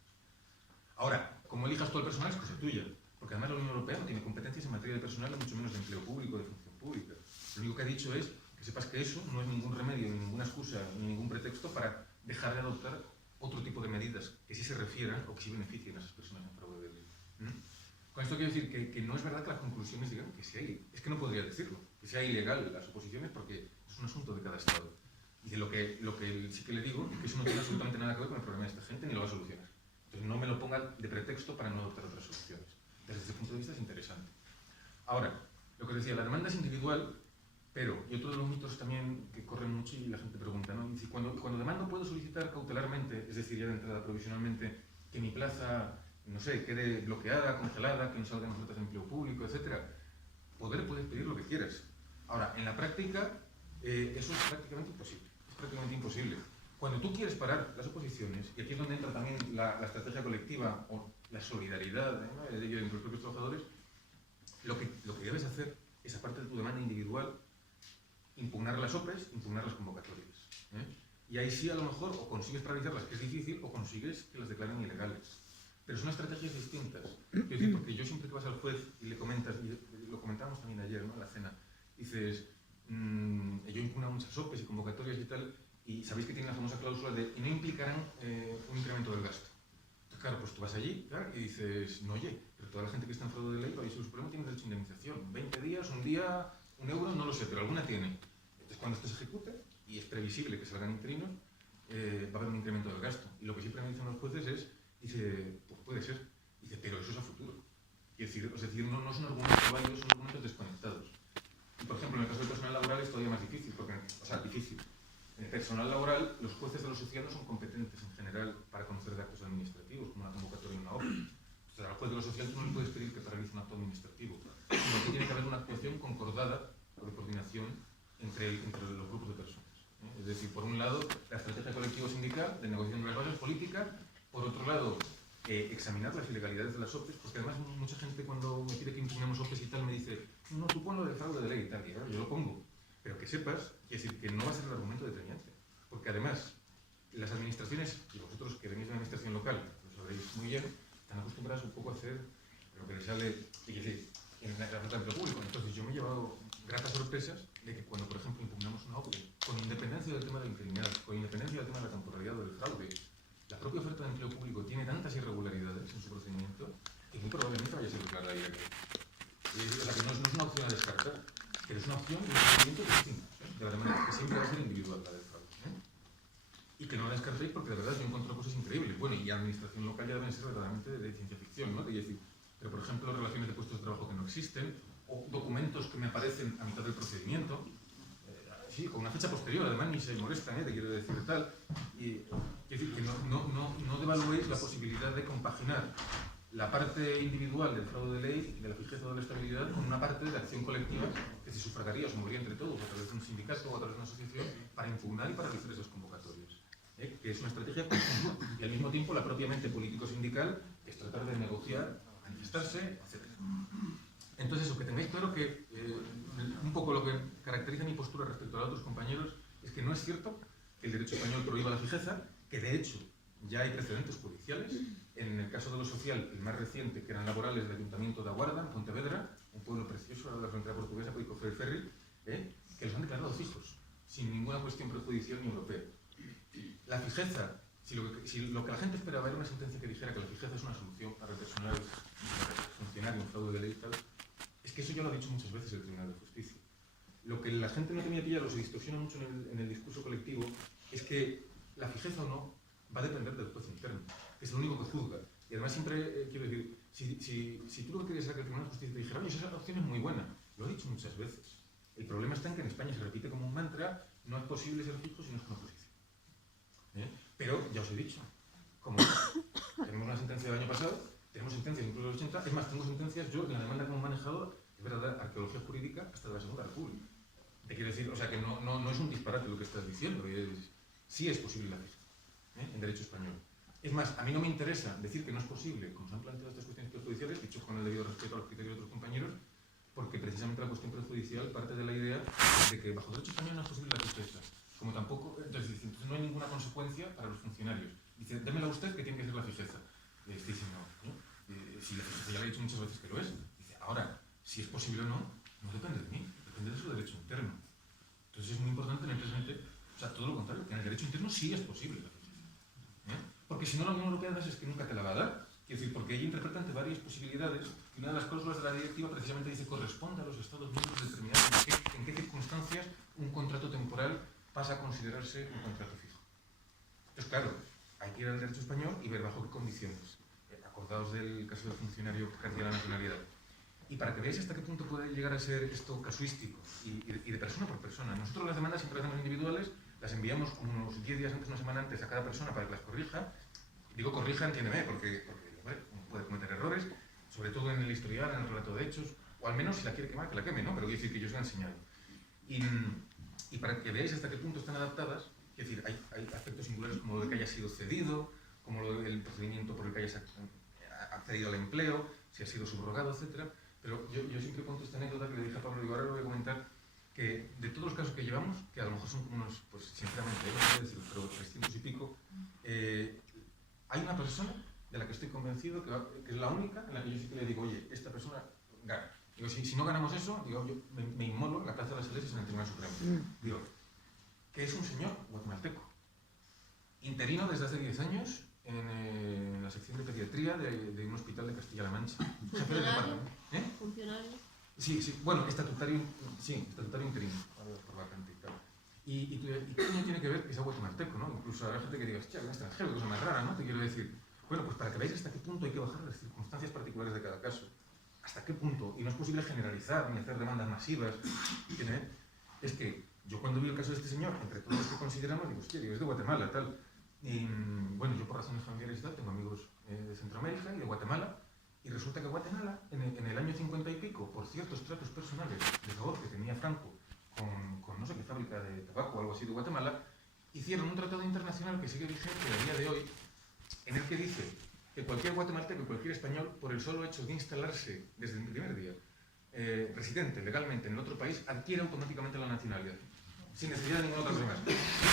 Ahora, como elijas tú al personal es cosa tuya, porque además la Unión Europea no tiene competencias en materia de personal, mucho menos de empleo público, de función pública. Lo único que ha dicho es que sepas que eso no es ningún remedio, ni ninguna excusa, ni ningún pretexto para dejar de adoptar otro tipo de medidas que sí se refieran o que sí beneficien a esas personas en fraude de ley. Con esto quiero decir que no es verdad que las conclusiones digan que sea ilegal, es que no podría decirlo, que sea ilegal las oposiciones porque es un asunto de cada Estado. Y lo que sí que le digo es que eso no tiene absolutamente nada que ver con el problema de esta gente ni lo va a solucionar. Entonces no me lo ponga de pretexto para no adoptar otras soluciones. Desde ese punto de vista es interesante. Ahora, lo que decía, la demanda es individual, pero, y otro de los mitos también que corren mucho y la gente pregunta, ¿no? Dice, cuando demando puedo solicitar cautelarmente, es decir, ya de entrada provisionalmente, que mi plaza, no sé, quede bloqueada, congelada, que no salgan ofertas de empleo público, etcétera. Puedes pedir lo que quieras. Ahora, en la práctica, eso es prácticamente imposible. Es prácticamente imposible. Cuando tú quieres parar las oposiciones, y aquí es donde entra también la estrategia colectiva o la solidaridad entre los propios trabajadores, lo que debes hacer es, aparte de tu demanda individual, impugnar las OPEs, impugnar las convocatorias. Y ahí sí, a lo mejor, o consigues paralizarlas, que es difícil, o consigues que las declaren ilegales. Pero son estrategias distintas. Es decir, porque yo siempre que vas al juez y le comentas, y lo comentábamos también ayer, ¿no?, en la cena, dices, yo impugno muchas OPEs y convocatorias y tal, y sabéis que tiene la famosa cláusula de y no implicarán un incremento del gasto. Entonces, claro, pues tú vas allí, claro, y dices, no, oye, pero toda la gente que está en fraude de ley, para el Supremo tiene derecho a indemnización. 20 días, un día, €1, no lo sé, pero alguna tiene. Entonces, cuando esto se ejecute, y es previsible que salgan interinos, va a haber un incremento del gasto. Y lo que siempre me dicen los jueces es, dice, pues puede ser, dice, pero eso es a futuro. Es decir, no son argumentos válidos, son argumentos desconectados. Y, por ejemplo, en el caso del personal laboral es todavía más difícil, porque, difícil. En el personal laboral, los jueces de lo social no son competentes en general para conocer de actos administrativos, como una convocatoria y una OPE. Entonces, al juez de lo social tú no le puedes pedir que paralice un acto administrativo, sino que tiene que haber una actuación concordada o de coordinación entre los grupos de personas. Es decir, por un lado, la estrategia colectivo-sindical de negociación de las bases políticas, por otro lado, examinar las ilegalidades de las OPEs, porque además mucha gente cuando me pide que impugnemos OPEs y tal me dice, no, tú ponlo de fraude de ley y tal, y claro, yo lo pongo. Pero que sepas, es decir, que no va a ser el argumento determinante. Porque además, las administraciones, y vosotros que venís de la administración local, lo sabréis muy bien, están acostumbradas un poco a hacer lo que les sale, es decir, en la falta de empleo público. Entonces yo me he llevado gratas sorpresas de que cuando, por ejemplo, impugnamos una OPE, con independencia del tema de la interinidad, con independencia del tema de la temporalidad o del fraude, la propia oferta de empleo público tiene tantas irregularidades en su procedimiento que muy probablemente vaya a ser declarada ilegal. O sea, que no es una opción a descartar, pero es una opción y un procedimiento distinto, de la demanda, que siempre va a ser individual la del fraude. Y que no la descartéis porque de verdad yo encuentro cosas increíbles. Bueno, y administración local ya deben ser verdaderamente de ciencia ficción, ¿no? Es decir, pero por ejemplo, relaciones de puestos de trabajo que no existen, o documentos que me aparecen a mitad del procedimiento, sí, con una fecha posterior, además ni se molestan, te quiero decir tal. Y quiero decir que no devaluéis la posibilidad de compaginar la parte individual del fraude de ley y de la fijeza de la estabilidad con una parte de acción colectiva que se sufragaría o se movería entre todos a través de un sindicato o a través de una asociación para impugnar y para realizar esas convocatorias. Que es una estrategia conjunta. Y al mismo tiempo la propia mente político-sindical es tratar de negociar, manifestarse, etc. Entonces, eso, que tengáis claro que un poco lo que caracteriza mi postura respecto a otros compañeros es que no es cierto que el derecho español prohíba la fijeza, que de hecho ya hay precedentes judiciales. En el caso de lo social, el más reciente, que eran laborales del Ayuntamiento de Aguarda, en Pontevedra, un pueblo precioso de la frontera portuguesa, Coico Ferry, que los han declarado fijos, sin ninguna cuestión prejudicial ni europea. La fijeza, si lo que la gente esperaba era una sentencia que dijera que la fijeza es una solución para el personal funcionario, un fraude de ley y tal, es que eso ya lo ha dicho muchas veces el Tribunal de Justicia. Lo que la gente no tenía pillado, se distorsiona mucho en el discurso colectivo, es que la fijeza o no va a depender del juez interno, que es el único que juzga. Y además siempre, quiero decir, si tú lo que querías era que el Tribunal de Justicia te dijera, oye, esa opción es muy buena, lo ha dicho muchas veces. El problema está en que en España se repite como un mantra, no es posible ser fijo si no es con oposición. Pero ya os he dicho, como tenemos una sentencia del año pasado, tenemos sentencias incluso de los 80, es más, tengo sentencias, yo en la demanda que hemos manejado, es verdad, arqueología jurídica, hasta de la Segunda República. Te quiero decir, o sea, que no es un disparate lo que estás diciendo, sí es posible la fija, en derecho español. Es más, a mí no me interesa decir que no es posible, como se han planteado estas cuestiones prejudiciales, dicho con el debido respeto a los criterios de otros compañeros, porque precisamente la cuestión prejudicial parte de la idea de que bajo derecho español no es posible la fijeza, como tampoco, entonces no hay ninguna consecuencia para los funcionarios. Dice, démela usted que tiene que ser la fijeza. Y dice, no. Si la fijeza ya le he dicho muchas veces que lo es. Dice, ahora, si es posible o no, no depende de mí, depende de su derecho interno. Entonces es muy importante tener presente, o sea, todo lo contrario, que en el derecho interno sí es posible la fijeza. Porque si no, la Unión Europea es que nunca te la va a dar. Es decir, porque ella interpreta ante varias posibilidades y una de las cláusulas de la directiva precisamente dice corresponde a los Estados miembros determinar en qué circunstancias un contrato temporal pasa a considerarse un contrato fijo. Entonces, claro, hay que ir al derecho español y ver bajo qué condiciones. Acordaos del caso del funcionario que carecía la nacionalidad. Y para que veáis hasta qué punto puede llegar a ser esto casuístico y de persona por persona. Nosotros las demandas siempre las hacemos individuales, las enviamos unos 10 días antes, una semana antes a cada persona para que las corrija. Digo corrija, entiéndeme, porque bueno, uno puede cometer errores, sobre todo en el historial, en el relato de hechos, o al menos si la quiere quemar, que la queme, ¿no? Pero quiere decir que yo os la he enseñado. Y para que veáis hasta qué punto están adaptadas, es decir, hay aspectos singulares como lo de que haya sido cedido, como el procedimiento por el que hayas accedido al empleo, si ha sido subrogado, etc. Pero yo siempre cuento esta anécdota que le dije a Pablo, digo, ahora lo voy a comentar, que de todos los casos que llevamos, que a lo mejor son unos, pues sinceramente, no puedo decir, pero 300 y pico, hay una persona de la que estoy convencido que es la única en la que yo sí que le digo, oye, esta persona gana. Digo, si no ganamos eso, digo, yo me inmolo en la Plaza de las Saleses en el Tribunal Supremo. Digo, que es un señor guatemalteco, interino desde hace 10 años en la sección de pediatría de un hospital de Castilla-La Mancha. Jefe del departamento. ¿Funcionario? Sí, bueno, estatutario interino, por vacante y tal. Y qué coño tiene que ver que sea guatemalteco, ¿no? Incluso habrá gente que diga, hostia, un extranjero, cosa más rara, ¿no? Te quiero decir. Bueno, pues para que veáis hasta qué punto hay que bajar las circunstancias particulares de cada caso. Hasta qué punto, y no es posible generalizar ni hacer demandas masivas, es que yo cuando vi el caso de este señor, entre todos los que consideramos, digo, hostia, es de Guatemala, tal. Y, bueno, yo por razones familiares y tal, tengo amigos de Centroamérica y de Guatemala, y resulta que Guatemala, en el año 50 y pico, por ciertos tratos personales de favor que tenía Franco con no sé qué fábrica de tabaco o algo así de Guatemala, hicieron un tratado internacional que sigue vigente a día de hoy, en el que dice que cualquier guatemalteco y cualquier español, por el solo hecho de instalarse desde el primer día, residente legalmente en el otro país, adquiere automáticamente la nacionalidad, sin necesidad de ninguna otra cosa más.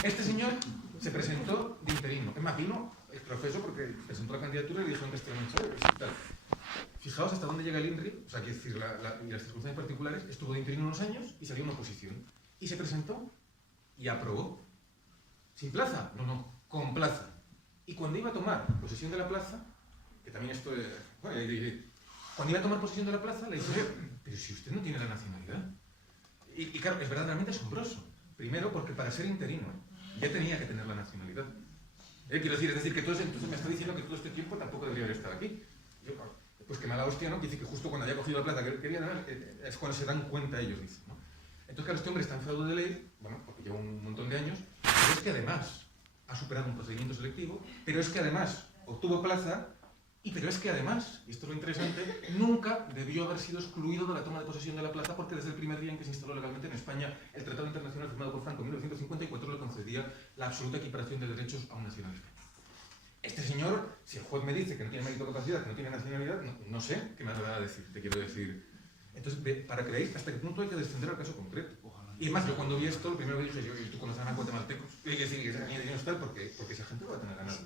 Este señor se presentó de interino. Es más, vino exprofeso porque presentó la candidatura y le dijeron que este tal. Fijaos hasta dónde llega el INRI, o sea, quiero decir, y las circunstancias particulares, estuvo de interino unos años y salió en oposición. Y se presentó y aprobó. ¿Sin plaza? No, con plaza. Y cuando iba a tomar posesión de la plaza, que también esto es... Bueno, cuando iba a tomar posesión de la plaza, le dije, pero si usted no tiene la nacionalidad. Y claro, es verdaderamente asombroso. Primero, porque para ser interino ya tenía que tener la nacionalidad. Quiero decir, es decir, que entonces me está diciendo que todo este tiempo tampoco debería haber estado aquí. Yo, pues que mala hostia, ¿no? Dice que justo cuando haya cogido la plaza que quería tener, es cuando se dan cuenta ellos, dicen, ¿no? Entonces, claro, este hombre está en fraude de ley, bueno, porque lleva un montón de años, pero es que además ha superado un procedimiento selectivo, pero es que además obtuvo plaza, pero es que además, y esto es lo interesante, nunca debió haber sido excluido de la toma de posesión de la plaza porque desde el primer día en que se instaló legalmente en España, el Tratado Internacional firmado por Franco en 1954 le concedía la absoluta equiparación de derechos a un nacional español. Este señor, si el juez me dice que no tiene mérito o capacidad, que no tiene nacionalidad, no sé qué me va a decir, te quiero decir. Entonces, para que veáis hasta qué punto hay que descender al caso concreto. Y además, yo cuando vi esto, lo primero que dije, ¿tú conoces a guatemaltecos? Y decir que esa niña no está porque esa gente no va a tener ganado.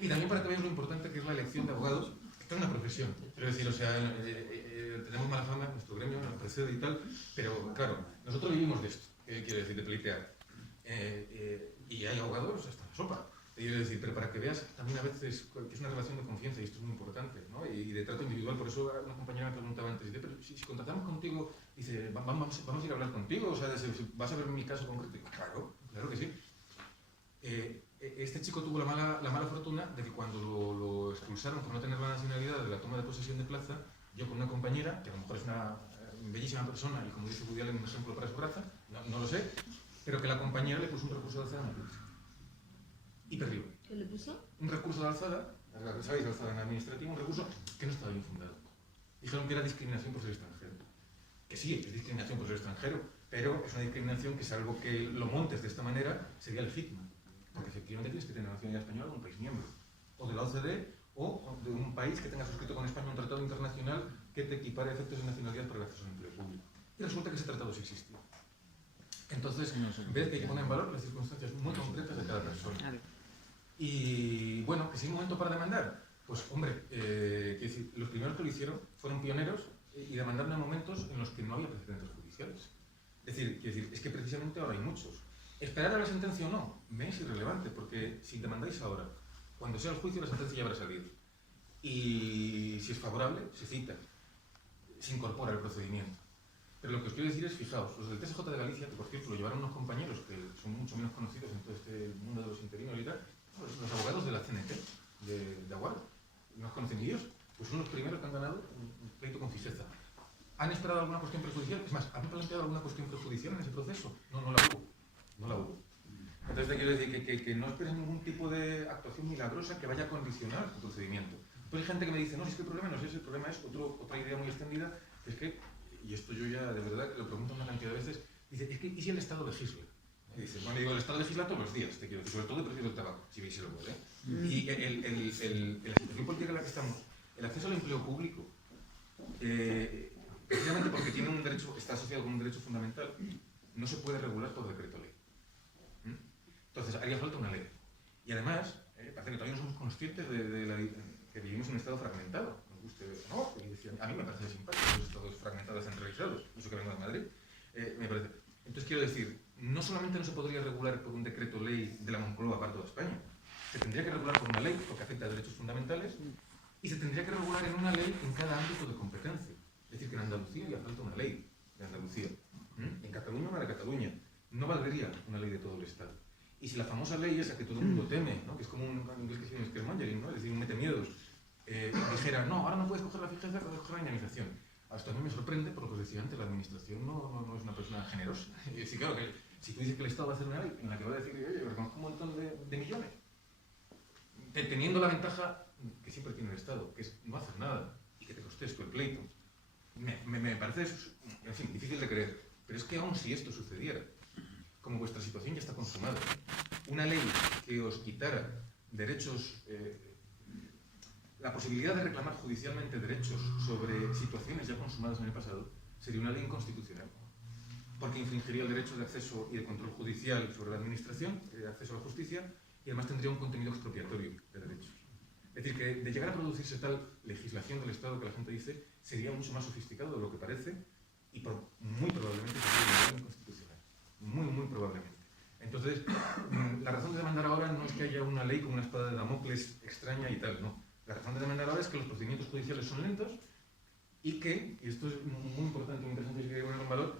Y también para que veáis lo importante que es la elección de abogados. Esto es una profesión. Quiero decir, o sea, tenemos mala fama en nuestro gremio, nos precede y tal, pero claro, nosotros vivimos de esto, quiero decir, de pleitear. Y hay abogados hasta la sopa. Quiero decir, pero para que veas también a veces que es una relación de confianza y esto es muy importante, ¿no? Y de trato individual. Por eso una compañera me preguntaba antes, dice, pero si contratamos contigo, dice, vamos a ir a hablar contigo, o sea, vas a ver mi caso concreto. Y, claro que sí. Este chico tuvo la mala fortuna de que cuando lo expulsaron por no tener la nacionalidad de la toma de posesión de plaza, yo con una compañera, que a lo mejor es una bellísima persona y como dice Woody Allen, un ejemplo para su raza, no lo sé, pero que la compañera le puso un recurso de alzada en la plaza. Y perdió. ¿Qué le puso? Un recurso de alzada, ¿sabéis? Alzada en administrativo, un recurso que no estaba bien fundado. Dijeron que era discriminación por ser extranjero. que sí, es discriminación por ser extranjero, pero es una discriminación que, salvo que lo montes de esta manera, sería legítima. Porque efectivamente tienes que tener nacionalidad española de un país miembro, o de la OCDE, o de un país que tenga suscrito con España un tratado internacional que te equipare a efectos de nacionalidad para el acceso al empleo público. Y resulta que ese tratado sí existía. Entonces, ves que hay que poner en valor las circunstancias muy concretas de cada persona. Y bueno, ¿que es un momento para demandar? Pues hombre, quiero decir, los primeros que lo hicieron fueron pioneros y demandaron en momentos en los que no había precedentes judiciales. Es decir, es que precisamente ahora hay muchos. ¿Esperar a la sentencia o no? Me es irrelevante, porque si demandáis ahora, cuando sea el juicio la sentencia ya habrá salido. Y si es favorable, se cita, se incorpora el procedimiento. Pero lo que os quiero decir es, fijaos, los del TSJ de Galicia, que por cierto lo llevaron unos compañeros que son mucho menos conocidos en todo este mundo de los interinos y tal, los abogados de la CNT, de Aguado, ¿no os conocen ellos? Pues son los primeros que han ganado un pleito con Fiseza. ¿Han esperado alguna cuestión prejudicial? Es más, ¿han planteado alguna cuestión prejudicial en ese proceso? No, no la hubo. No la hubo. Entonces te quiero decir que no esperes ningún tipo de actuación milagrosa que vaya a condicionar tu procedimiento. Pero hay gente que me dice, no, si es que el problema no es ese, el problema es otra idea muy extendida, que es que, y esto yo ya de verdad que lo pregunto una cantidad de veces, dice, es que, ¿y si el Estado legisla? Y dice, bueno, digo, el Estado legisla todos los días, te quiero decir, sobre todo el precio del tabaco, si veis el lo puede. Y la situación política en la que estamos, el acceso al empleo público, precisamente porque tiene un derecho, está asociado con un derecho fundamental, no se puede regular por decreto ley. Entonces, haría falta una ley. Y además, parece que todavía no somos conscientes que vivimos en un estado fragmentado. Nos guste o no, a mí me parece simpático los estados fragmentados, centralizados, eso que vengo de Madrid, me parece. Entonces, quiero decir, no solamente no se podría regular por un decreto ley de la Moncloa para toda España, se tendría que regular por una ley porque afecta a derechos fundamentales y se tendría que regular en una ley en cada ámbito de competencia. Es decir, que en Andalucía haría falta una ley de Andalucía. En Cataluña una de Cataluña. No valdría una ley de todo el Estado. Y si la famosa ley esa que todo el mundo teme, ¿no? Que es como un inglés que se llama scaremongering, ¿no? Es decir, un metemiedos, dijera, no, ahora no puedes coger la fijeza, puedes coger la indemnización. Hasta a mí me sorprende, por lo que os decía antes, la administración no es una persona generosa. Es decir, claro, que si tú dices que el Estado va a hacer una ley en la que va a decir, oye, reconozco un montón de millones, teniendo la ventaja que siempre tiene el Estado, que es no hacer nada y que te costes el pleito, me parece eso, en fin, difícil de creer. Pero es que aun si esto sucediera, como vuestra situación ya está consumada, una ley que os quitara derechos, la posibilidad de reclamar judicialmente derechos sobre situaciones ya consumadas en el pasado, sería una ley inconstitucional, porque infringiría el derecho de acceso y de control judicial sobre la administración, de acceso a la justicia, y además tendría un contenido expropiatorio de derechos. Es decir, que de llegar a producirse tal legislación del Estado que la gente dice, sería mucho más sofisticado de lo que parece y muy probablemente sería inconstitucional. Muy probablemente. Entonces, la razón de demandar ahora no es que haya una ley con una espada de Damocles extraña y tal, no. La razón de demandar ahora es que los procedimientos judiciales son lentos y que, y esto es muy importante, muy interesante y quería ponerlo en valor,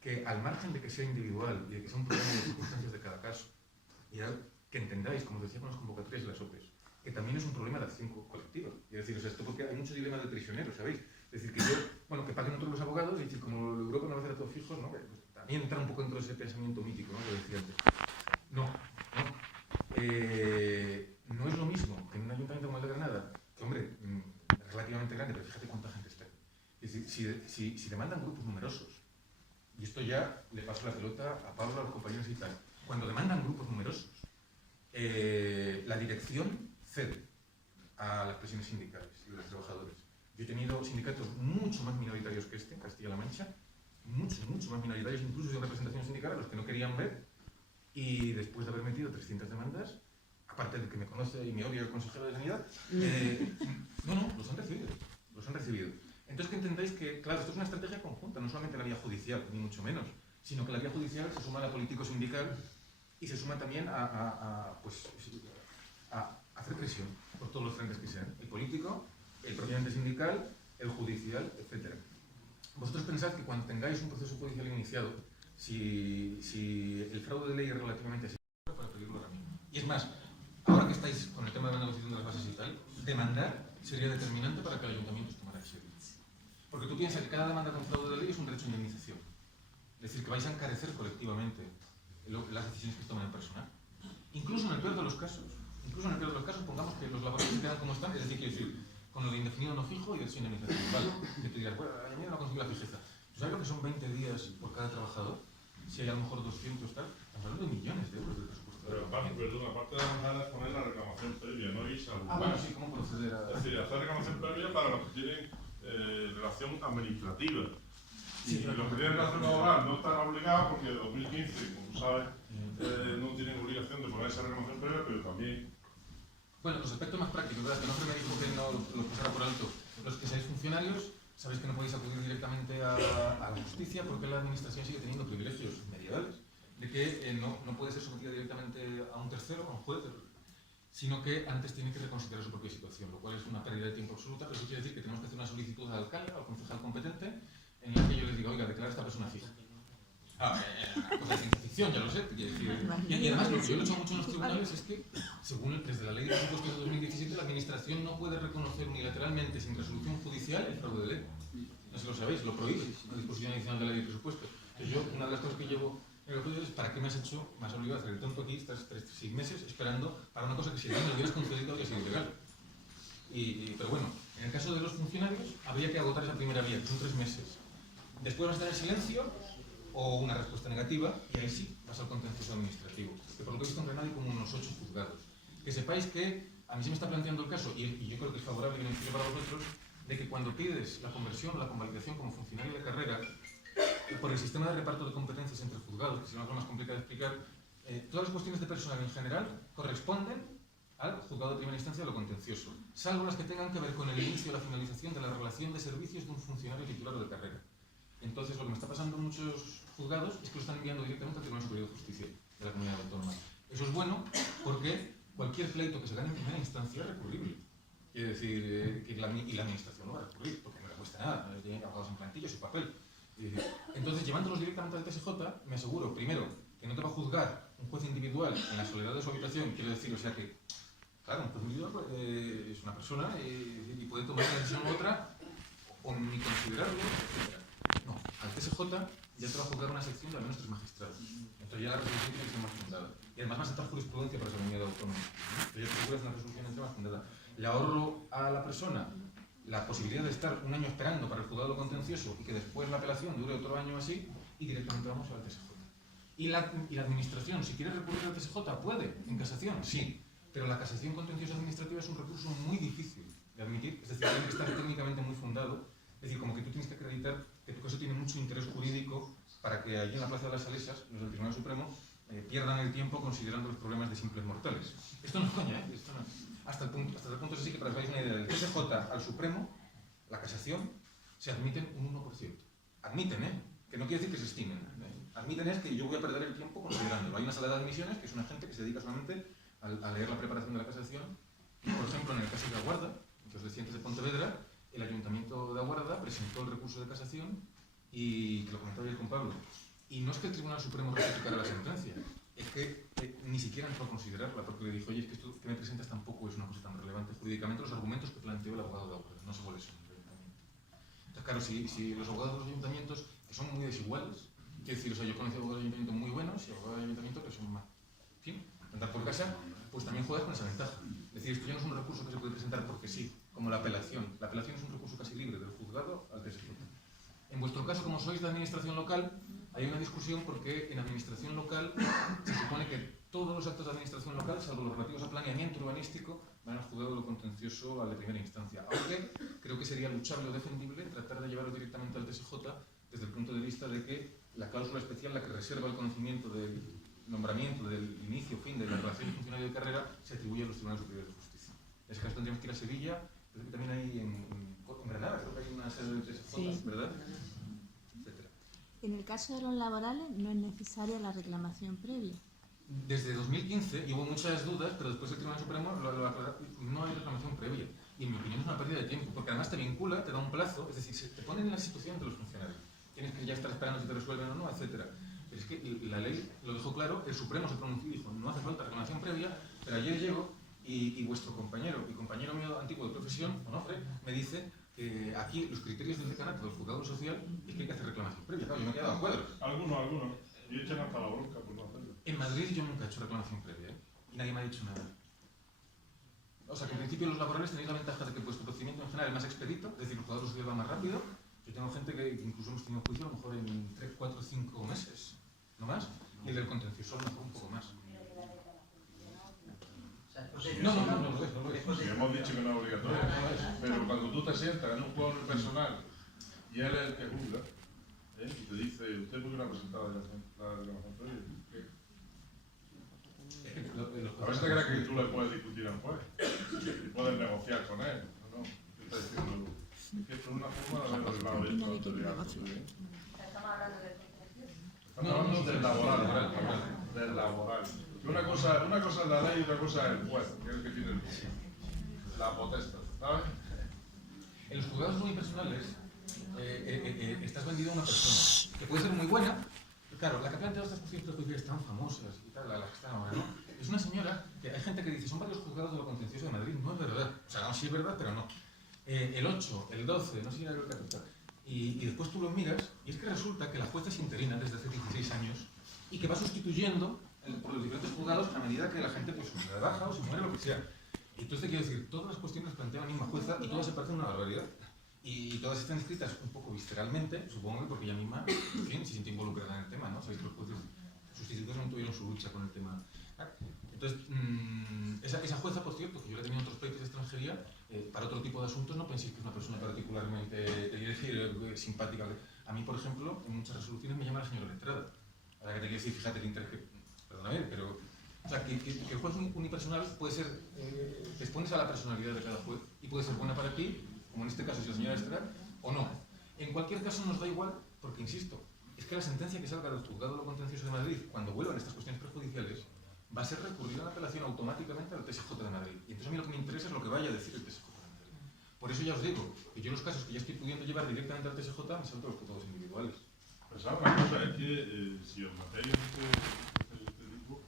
que al margen de que sea individual y de que sea un problema de circunstancias de cada caso, y que entendáis, como os decía con las convocatorias de las OPEs, que también es un problema de acción colectiva. Y es decir, o sea, esto porque hay mucho dilema de prisioneros, ¿sabéis? Es decir, que yo, bueno, que paguen otros los abogados, y decir, como Europa no va a hacer a todos fijos, ¿no? Pues también entra un poco dentro de ese pensamiento mítico, ¿no? Que decía antes. No. No es lo mismo que en un ayuntamiento como el de Granada, que, hombre, relativamente grande, pero fíjate cuánta gente está. Es decir, si demandan grupos numerosos, y esto ya le paso la pelota a Pablo, a los compañeros y tal, cuando demandan grupos numerosos, la dirección cede a las presiones sindicales y de los trabajadores. Yo he tenido sindicatos mucho más minoritarios que este, en Castilla-La Mancha, mucho más minoritarios, incluso sin representación sindical, a los que no querían ver, y después de haber metido 300 demandas, aparte de que me conoce y me odia el consejero de Sanidad, los han recibido. Entonces que entendáis que, claro, esto es una estrategia conjunta, no solamente la vía judicial, ni mucho menos, sino que la vía judicial se suma a la político-sindical y se suma también a hacer presión por todos los frentes que sean, el político, el propiamente sindical, el judicial, etc. Vosotros pensáis que cuando tengáis un proceso judicial iniciado, si el fraude de ley es relativamente así, para pedirlo ahora mismo. Y es más, ahora que estáis con el tema de la negociación de las bases y tal, demandar sería determinante para que el ayuntamiento tomara acción. Porque tú piensas que cada demanda con fraude de ley es un derecho a indemnización. Es decir, que vais a encarecer colectivamente las decisiones que toman en personal. Incluso en el peor de los casos, pongamos que los laborales se quedan como están, es decir, quiero decir, con lo de indefinido no fijo y de sin indemnización. Vale, que tú dirás, bueno, la no consigo la fijeza. Yo ¿Sabes lo que son 20 días por cada trabajador? Si hay a lo mejor 200 tal, estamos hablando de millones de euros de presupuesto. Pero aparte, perdón, aparte de avanzar es poner la reclamación previa, no irse al Bueno, sí, ¿cómo proceder a...? Es decir, hacer reclamación previa para los que tienen relación administrativa. Sí, y los que tienen relación laboral no están obligados porque en 2015, como tú sabes, no tienen obligación de poner esa reclamación previa, pero también... Bueno, los aspectos más prácticos, ¿verdad? Que no me dijo que no lo pasara por alto. Los que seáis funcionarios, sabéis que no podéis acudir directamente a la justicia porque la administración sigue teniendo privilegios medievales, de que no puede ser sometida directamente a un tercero, a un juez, sino que antes tiene que reconsiderar su propia situación, lo cual es una pérdida de tiempo absoluta, pero eso quiere decir que tenemos que hacer una solicitud al alcalde, al concejal competente, en la que yo les diga, oiga, declara a esta persona fija. Cosa de ciencia ficción, ya lo sé. Y además, lo que yo lo he hecho mucho en los tribunales es que, según desde la ley de presupuestos de 2017, la administración no puede reconocer unilateralmente, sin resolución judicial, el fraude de ley. No sé si lo sabéis, lo prohíbe la disposición adicional de la ley de presupuestos. Entonces yo, una de las cosas que llevo en el juicio es, ¿para qué me has obligado a hacer el tonto aquí, estás 6 meses esperando para una cosa que si alguien me lo hubieras concedido habría sido ilegal? Pero bueno, en el caso de los funcionarios, habría que agotar esa primera vía, que son 3 meses. Después vas a estar en silencio o una respuesta negativa, y ahí sí vas al contencioso administrativo, que por lo que he visto en Granada hay como unos 8 juzgados. Que sepáis que a mí se me está planteando el caso, y yo creo que es favorable y beneficio para vosotros, de que cuando pides la conversión o la convalidación como funcionario de carrera, por el sistema de reparto de competencias entre juzgados, que si no es lo más complicado de explicar, todas las cuestiones de personal en general corresponden al juzgado de primera instancia de lo contencioso, salvo las que tengan que ver con el inicio o la finalización de la relación de servicios de un funcionario titular o de carrera. Entonces, lo que me está pasando en muchos juzgados es que lo están enviando directamente al Tribunal Superior de Justicia de la Comunidad Autónoma. Eso es bueno porque cualquier pleito que se gane en primera instancia es recurrible. Quiere decir que la administración no va a recurrir, porque no le cuesta nada, tiene abogados en plantilla, su papel. Entonces, llevándolos directamente al TSJ, me aseguro, primero, que no te va a juzgar un juez individual en la soledad de su habitación, quiero decir, o sea que, claro, un juez individual es una persona y puede tomar una decisión u otra, o ni considerarlo, etc. No, al TSJ ya te va a juzgar una sección de al menos 3 magistrados. Entonces ya la resolución tiene que ser más fundada. Y además va a sentar jurisprudencia para esa comunidad autónoma. Entonces ya te aseguras una resolución entre más fundada. Le ahorro a la persona la posibilidad de estar un año esperando para el juzgado contencioso y que después la apelación dure otro año así, y directamente vamos al TSJ. Y la administración, si quiere recurrir al TSJ, puede, en casación, sí. Pero la casación contenciosa administrativa es un recurso muy difícil de admitir, es decir, tiene que estar técnicamente muy fundado. Es decir, como que tú tienes que acreditar que tu caso tiene mucho interés jurídico para que allí en la Plaza de las Salesas, los del Tribunal Supremo, pierdan el tiempo considerando los problemas de simples mortales. Esto no es coña, ¿eh? Esto no. Hasta el punto es así que para que os hagáis una idea, del TSJ al Supremo, la casación, se admiten un 1%. Admiten, ¿eh? Que no quiere decir que se estimen. Admiten es que yo voy a perder el tiempo considerándolo. Hay una sala de admisiones que es una gente que se dedica solamente a leer la preparación de la casación. Y, por ejemplo, en el caso de Aguarda, que os decía antes de Pontevedra, el Ayuntamiento de Aguarda presentó el recurso de casación y, que lo comentaba ayer con Pablo, y no es que el Tribunal Supremo ratificara la sentencia, es que ni siquiera entró a considerarla, porque le dijo, oye, es que esto que me presentas tampoco es una cosa tan relevante jurídicamente, los argumentos que planteó el abogado de Aguarda, no sé cuáles son el Ayuntamiento. Entonces, claro, si los abogados de los ayuntamientos, que son muy desiguales, quiero decir, o sea, yo conocí abogados de ayuntamiento muy buenos y abogados de ayuntamiento que son más, en fin, andar por casa, pues también juegas con esa ventaja. Es decir, esto ya no es un recurso que se puede presentar porque sí, como la apelación. La apelación es un recurso casi libre del juzgado al TSJ. En vuestro caso, como sois de administración local, hay una discusión porque en administración local se supone que todos los actos de administración local, salvo los relativos a planeamiento urbanístico, van al juzgado de lo contencioso al de primera instancia. Aunque creo que sería luchable o defendible tratar de llevarlo directamente al TSJ desde el punto de vista de que la cláusula especial, la que reserva el conocimiento del nombramiento, del inicio o fin de la relación de funcionario de carrera, se atribuye a los tribunales superiores de justicia. En ese caso tendríamos que ir a Sevilla, creo que también hay en Granada, creo que hay una sede del TSJ, sí, ¿verdad? Etcétera. En el caso de los laborales no es necesaria la reclamación previa. Desde 2015, y hubo muchas dudas, pero después el Tribunal Supremo lo aclaró, no hay reclamación previa. Y en mi opinión es una pérdida de tiempo, porque además te vincula, te da un plazo, es decir, te ponen en la situación de los funcionarios. Tienes que ya estar esperando si te resuelven o no, etcétera. Pero es que la ley lo dejó claro, el Supremo se pronunció y dijo, no hace falta reclamación previa, pero ayer llego y vuestro compañero y compañero mío antiguo de profesión, Onofre, me dice que aquí los criterios del decanato del juzgado social es que hay que hacer reclamación previa. Claro, yo me he quedado a cuadros. Algunos. Y echan hasta la bronca por no hacerlo. En Madrid yo nunca he hecho reclamación previa, ¿eh? Y nadie me ha dicho nada. O sea que en principio los laborales tenéis la ventaja de que vuestro procedimiento en general es más expedito, es decir, el juzgado social va más rápido, Yo tengo gente que incluso hemos tenido juicio a lo mejor en 3, 4, 5 meses, no más, y el del contencioso a lo mejor un poco más. No lo es, no lo es. Sí, hemos dicho que no es obligatorio, pero cuando tú te sientas en un juego personal y él es el que juzga, y te dice, ¿usted por qué no ha presentado la reclamación previa? A veces te crees que tú le puedes discutir al juez y puedes negociar con él, ¿no? ¿Qué está diciendo? Es que esto es una forma de haber arreglado esto de alto. Estamos hablando del contencioso. Estamos hablando del laboral, del laboral. Una cosa es la ley y otra cosa es el juez, que es el que tiene la potestad, ¿sabes? En los juzgados unipersonales estás vendido a una persona que puede ser muy buena. Claro, la que ha planteado estas cuestiones prejudiciales tan famosas y tal, las que están ahora, ¿no? Es una señora que hay gente que dice, son varios juzgados de lo contencioso de Madrid. No es verdad. O sea, no, sí es verdad, pero no. El 8, el 12, no sé si era el 14. Y después tú lo miras y es que resulta que la jueza es interina desde hace 16 años y que va sustituyendo por los diferentes juzgados a medida que la gente pues se da baja o se muere, lo que sea. Y entonces te quiero decir, todas las cuestiones las plantea la misma jueza y todas se parecen una barbaridad. Y todas están escritas un poco visceralmente, supongo que porque ella misma, en fin, se siente involucrada en el tema, ¿no? Sabéis que los jueces sustitutos no tuvieron su lucha con el tema. Entonces, esa jueza, por cierto, que yo la he tenido en otros países de extranjería, para otro tipo de asuntos no penséis que es una persona particularmente, te quiero decir, simpática. A mí, por ejemplo, en muchas resoluciones me llama la señora letrada. Ahora que te quiero decir, fíjate el interés que... Perdóname, pero... O sea, que el juez unipersonal puede ser... te expones a la personalidad de cada juez y puede ser buena para ti, como en este caso si la señora Estrada, o no. En cualquier caso nos da igual, porque insisto, es que la sentencia que salga del juzgado de lo contencioso de Madrid, cuando vuelvan estas cuestiones prejudiciales, va a ser recurrida en apelación automáticamente al TSJ de Madrid. Y entonces a mí lo que me interesa es lo que vaya a decir el TSJ de Madrid. Por eso ya os digo, que yo los casos que ya estoy pudiendo llevar directamente al TSJ me salto los juzgados individuales. Pues ahora una cosa es que si os metéis en este tipo,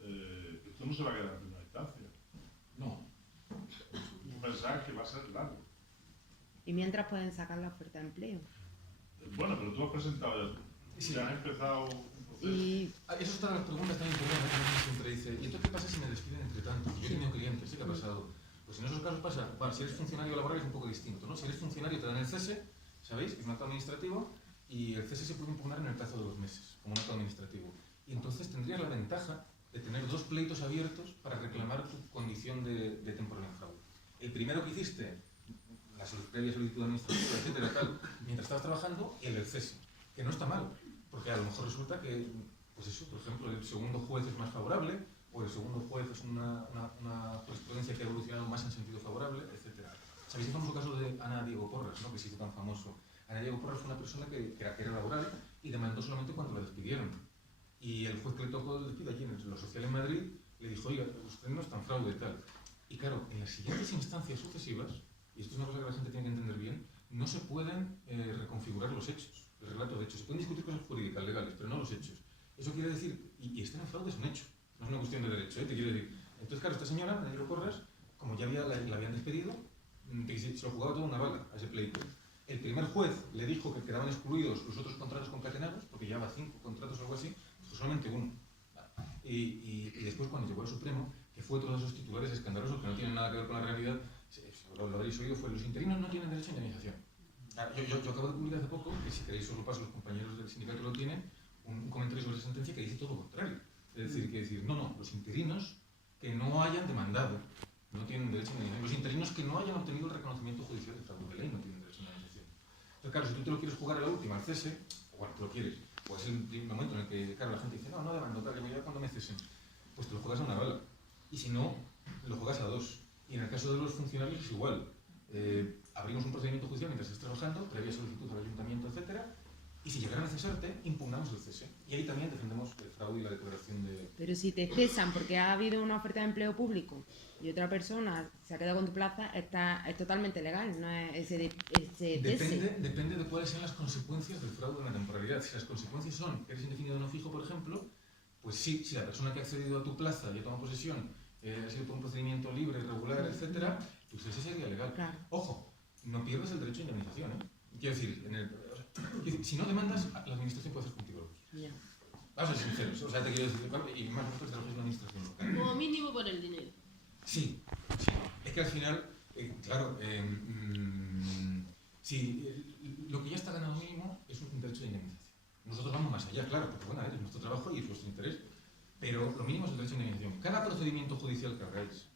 esto no se va a quedar en primera instancia. No. Un mensaje que va a ser largo. Y mientras pueden sacar la oferta de empleo. Bueno, pero tú has presentado ya. Sí. Ya has empezado un proceso. Y Eso es otra de las preguntas también importantes que uno siempre dice, ¿y entonces qué pasa si me despiden entre tanto? Yo he tenido clientes, ¿sí que ha pasado? Pues en esos casos pasa, bueno, si eres funcionario laboral es un poco distinto, ¿no? Si eres funcionario te dan el cese, ¿sabéis? Es un acto administrativo y el cese se puede impugnar en el plazo de 2 meses, como un acto administrativo. Y entonces tendrías la ventaja de tener 2 pleitos abiertos para reclamar tu condición de temporal en fraude. El primero que hiciste, la previa solicitud administrativa, etcétera, tal, mientras estabas trabajando, y el del cese, que no está mal, porque a lo mejor resulta que, pues eso, por ejemplo, el segundo juez es más favorable, o el segundo juez es una jurisprudencia que ha evolucionado más en sentido favorable, etcétera. ¿Sabéis el famoso caso de Ana Diego Porras, ¿no? Que se hizo tan famoso? Ana Diego Porras fue una persona que era laboral y demandó solamente cuando la despidieron. Y el juez que le tocó el despido allí en lo social en Madrid le dijo, oiga, usted no es tan fraude tal. Y claro, en las siguientes instancias sucesivas, y esto es una cosa que la gente tiene que entender bien, no se pueden reconfigurar los hechos, el relato de hechos. Se pueden discutir cosas jurídicas, legales, pero no los hechos. Eso quiere decir, y estar en fraude es un hecho, no es una cuestión de derecho, te quiero decir. Entonces, claro, esta señora, Ana Diego Porras, como ya la habían despedido, que se lo jugaba toda una bala a ese pleito. El primer juez le dijo que quedaban excluidos los otros contratos concatenados, porque llevaba 5 contratos o algo así, pues solamente uno. Y después, cuando llegó al Supremo, que fue otro de esos titulares escandalosos que no tienen nada que ver con la realidad, lo habréis oído, fue los interinos no tienen derecho a indemnización. Yo acabo de publicar hace poco, que si queréis os lo paso, los compañeros del sindicato lo tienen, un comentario sobre esa sentencia que dice todo lo contrario. Es decir, no, los interinos que no hayan demandado no tienen derecho a indemnización. Los interinos que no hayan obtenido el reconocimiento judicial de fraude de ley no tienen derecho a indemnización. Entonces, claro, si tú te lo quieres jugar a la última, al cese, o bueno, te lo quieres, pues es el momento en el que, claro, la gente dice, no demando, tal, ya cuando me cesen, pues te lo juegas a una bala. Y si no, lo juegas a 2. Y en el caso de los funcionarios es igual. Abrimos un procedimiento judicial mientras estés trabajando, previa solicitud al ayuntamiento, etcétera, y si llegaran a cesarte, impugnamos el cese. Y ahí también defendemos el fraude y la declaración de... pero si te cesan porque ha habido una oferta de empleo público y otra persona se ha quedado con tu plaza, es totalmente legal, no es ese cese. Depende de cuáles sean las consecuencias del fraude en la temporalidad. Si las consecuencias son que eres indefinido no fijo, por ejemplo, pues sí, si la persona que ha accedido a tu plaza y ha tomado posesión ha sido por un procedimiento libre, regular, etcétera, pues ese sería legal. Claro. Ojo, no pierdes el derecho a indemnización, ¿eh? Quiero decir, si no demandas, la administración puede hacer contigo. Ya. Vamos a ser sinceros, o sea, te quiero decir, y más nosotros trabajamos en la administración local. Como mínimo por el dinero. Sí. Es que al final, claro, sí, lo que ya está ganado mínimo es un derecho de indemnización. Nosotros vamos más allá, claro, porque bueno, es nuestro trabajo y es vuestro interés, pero lo mínimo es el derecho de indemnización. Cada procedimiento judicial que hagáis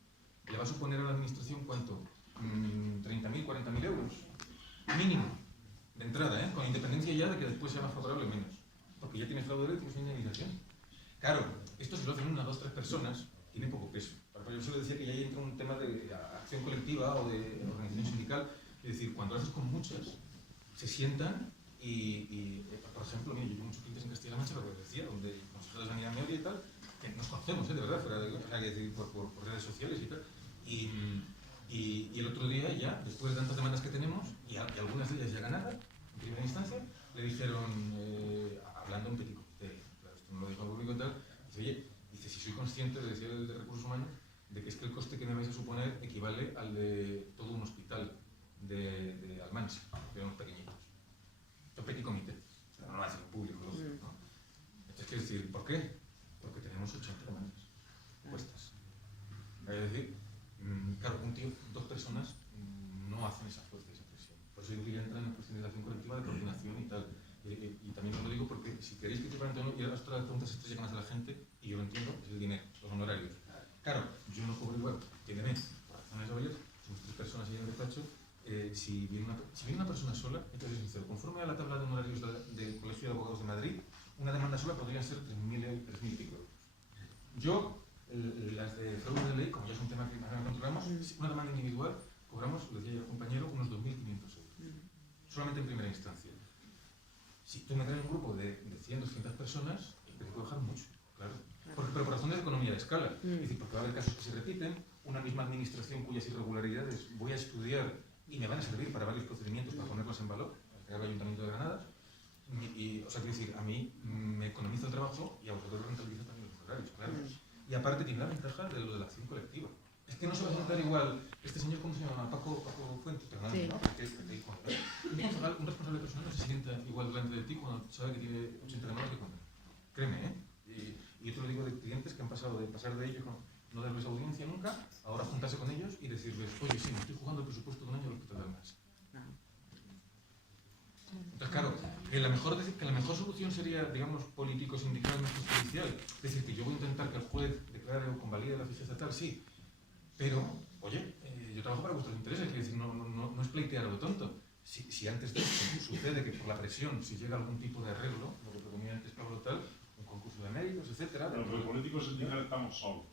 le va a suponer a la administración, ¿cuánto? 30.000, 40.000 euros. Mínimo, de entrada, con independencia ya de que después sea más favorable o menos. Porque ya tienes fraude y tienes una indemnización. Claro, esto si lo hacen 1, 2, 3 personas, tiene poco peso. Yo solo decía que ya ahí entra un tema de acción colectiva o de organización sindical. Es decir, cuando lo haces con muchas, se sientan y por ejemplo, mira, yo tengo muchos clientes en Castilla-La Mancha, lo que os decía, donde consejeros de sanidad media y tal, que nos conocemos, de verdad, fuera de, o sea, decir, por redes sociales y tal. Y el otro día ya, después de tantas demandas que tenemos, y algunas de ellas ya ganadas, en primera instancia, le dijeron, hablando en petit comité, claro, esto no lo dijo al público y tal, dice, oye, dice, si soy consciente, decía el de Recursos Humanos, de que es que el coste que me vais a suponer equivale al de todo un hospital de Almansa, que eran pequeñitos. Esto es petit comité, no lo va a hacer en público, ¿no? Entonces, quiero decir, ¿por qué? Porque tenemos 80 demandas puestas. Es decir, claro, un tío, 2 personas no hacen esa fuerza y esa presión. Por eso digo que ya entran en cuestiones de acción colectiva, de coordinación y tal. Y también os lo digo porque si queréis que te planteen, y ahora todas las preguntas estas llegan a la gente, y yo lo entiendo, es el dinero, los honorarios. Claro, yo no cobro igual, entiéndeme, por razones obvias, somos 3 personas y en el despacho, si viene una persona sola, entonces es sincero, conforme a la tabla de honorarios del Colegio de Abogados de Madrid, una demanda sola podría ser 3.000 y pico euros. Yo, las de fraude de ley, como ya es un tema que controlamos, una demanda individual, cobramos, lo decía yo al compañero, unos 2.500 euros. Solamente en primera instancia. Si tú me traes un grupo de 100, 200 personas, te puedo bajar mucho, claro. Pero por razones de economía de escala. Es decir, porque va a haber casos que se repiten, una misma administración cuyas irregularidades voy a estudiar y me van a servir para varios procedimientos para ponerlos en valor, el Ayuntamiento de Granada. O sea, quiero decir, a mí me economiza el trabajo y a vosotros rentabiliza también los horarios, claro. Y aparte tiene la ventaja de lo de la acción colectiva. Es que no se va a sentar igual, este señor, ¿cómo se llama? Paco Fuentes, perdón, sí. ¿no? Un responsable personal no se sienta igual delante de ti cuando sabe que tiene 80 demandas que contar. Créeme, ¿eh? Y yo te lo digo de clientes que han pasado de pasar de ellos, no darles audiencia nunca, ahora juntarse con ellos y decirles, oye, sí, me estoy jugando el presupuesto de un año a los que te dan más. Entonces, claro, que la mejor solución sería, digamos, político-sindical, más que judicial. Es decir, que yo voy a intentar que el juez declare o convalide la ficha estatal, sí, pero, oye, yo trabajo para vuestros intereses, es decir, no es pleitear algo tonto. Si antes de esto sucede que por la presión, si llega algún tipo de arreglo, lo que proponía antes Pablo tal, un concurso de méritos, etcétera. Pero los políticos sindicales estamos solos.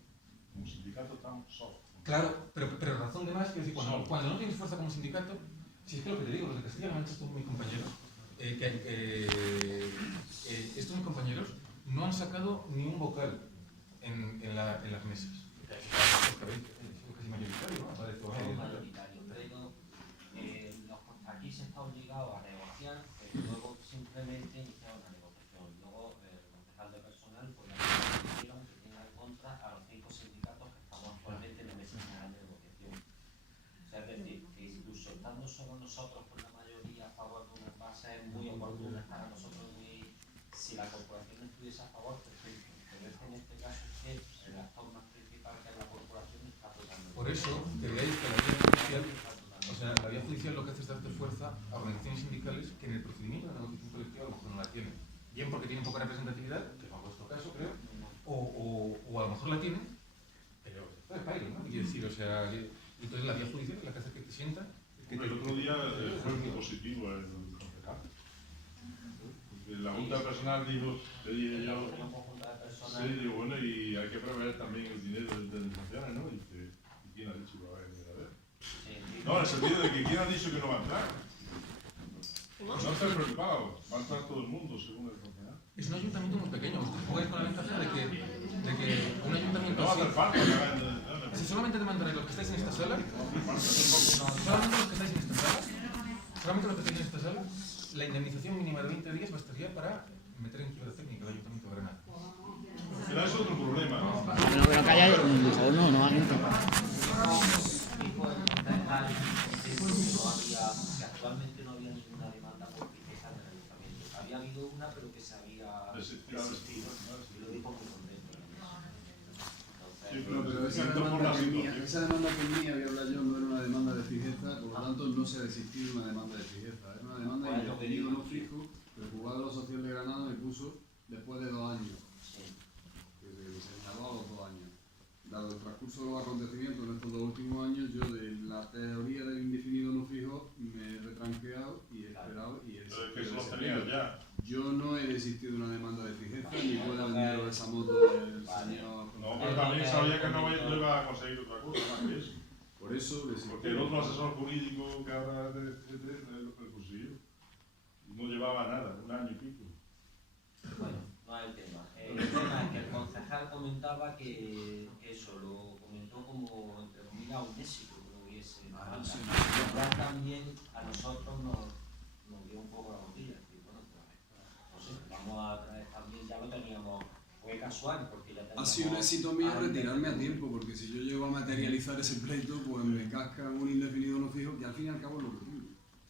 Como sindicato estamos solos. Claro, pero razón de más, que decir, cuando no tienes fuerza como sindicato, si es que lo que te digo, los de Castilla-La Mancha, estos mis compañeros, estos mis compañeros no han sacado ni un vocal en las mesas. Casi mayoritario, ¿no? Mayoritario, pero aquí se está obligado a negociar, pero luego simplemente iniciar una negociación. Luego el concejal de personal pues dijeron que tenga en contra a los 5 sindicatos que estamos actualmente en la mesa general de negociación. O sea, es decir, que incluso estando solo nosotros con la mayoría a favor de una base es muy oportuno para nosotros, si la corporación estuviese a favor, perfecto. Pero es que en este caso es que el actor más principal que es la corporación está totalmente. Por eso, que veáis que la vía judicial, o sea, la vía judicial lo que hace es darte fuerza a organizaciones sindicales que en el procedimiento de negociación colectiva a lo mejor no la tienen. Bien porque tienen poca representatividad, que es vuestro caso, creo, o a lo mejor la tienen, pero es baile, ¿no? Quiero decir, o sea, y entonces la vía judicial es la que hace que te sienta. El otro día fue muy positivo el concejal. La Junta de Personal dijo, sí, digo, bueno, y hay que prever también el dinero de indemnizaciones, ¿no? Y dice, ¿y quién ha dicho que va a venir a ver? No, en el sentido de que quién ha dicho que no va a entrar. No estés preocupado, va a entrar todo el mundo, según el concejal. Es un ayuntamiento muy pequeño, vosotros jugáis con la ventaja de que un ayuntamiento No va a hacer falta que hagan. Si solamente demandaréis los que estáis en esta sala, solamente los que estáis en esta sala, la indemnización mínima de 20 días bastaría para meter en quiebra técnica el Ayuntamiento de Granada. Pero eso es otro problema. Pero que haya o no gente. Actualmente no había ninguna demanda por fijeza en el ayuntamiento. Había habido una, pero que se había desistido. Y lo dijo muy contento. No, pero esa demanda que es mía, voy a hablar yo, no era una demanda de fijeza, por lo tanto no se ha desistido de una demanda de fijeza. Era una demanda de indefinido no fijo, pero el juzgado de lo social de Granada me puso después de 2 años, que se señaló a los 2 años. Dado el transcurso de los acontecimientos en estos 2 últimos años, yo de la teoría del indefinido no fijo me he retranqueado y he esperado y he Pero es que eso lo tenías ya. Yo no he desistido de una demanda de fijeza ni puedo vender esa moto del señor. No, pero también sabía que no iba a conseguir otra cosa más que eso. Por eso desistí. Porque el otro asesor jurídico que ahora el consiguió. No llevaba nada, 1 año y pico. Bueno, no es el tema. El tema es que el concejal comentaba que eso lo comentó como, entre comillas, un éxito que no hubiese demanda. sí. Lo cual también a nosotros nos dio un poco la botella. Y bueno, no sé, vamos a traer también, ya lo teníamos, fue casual, porque ya teníamos... Ha sido un éxito mío retirarme a tiempo, porque si yo llego a materializar ese pleito, pues me casca un indefinido no fijo, que al fin y al cabo es lo que tengo.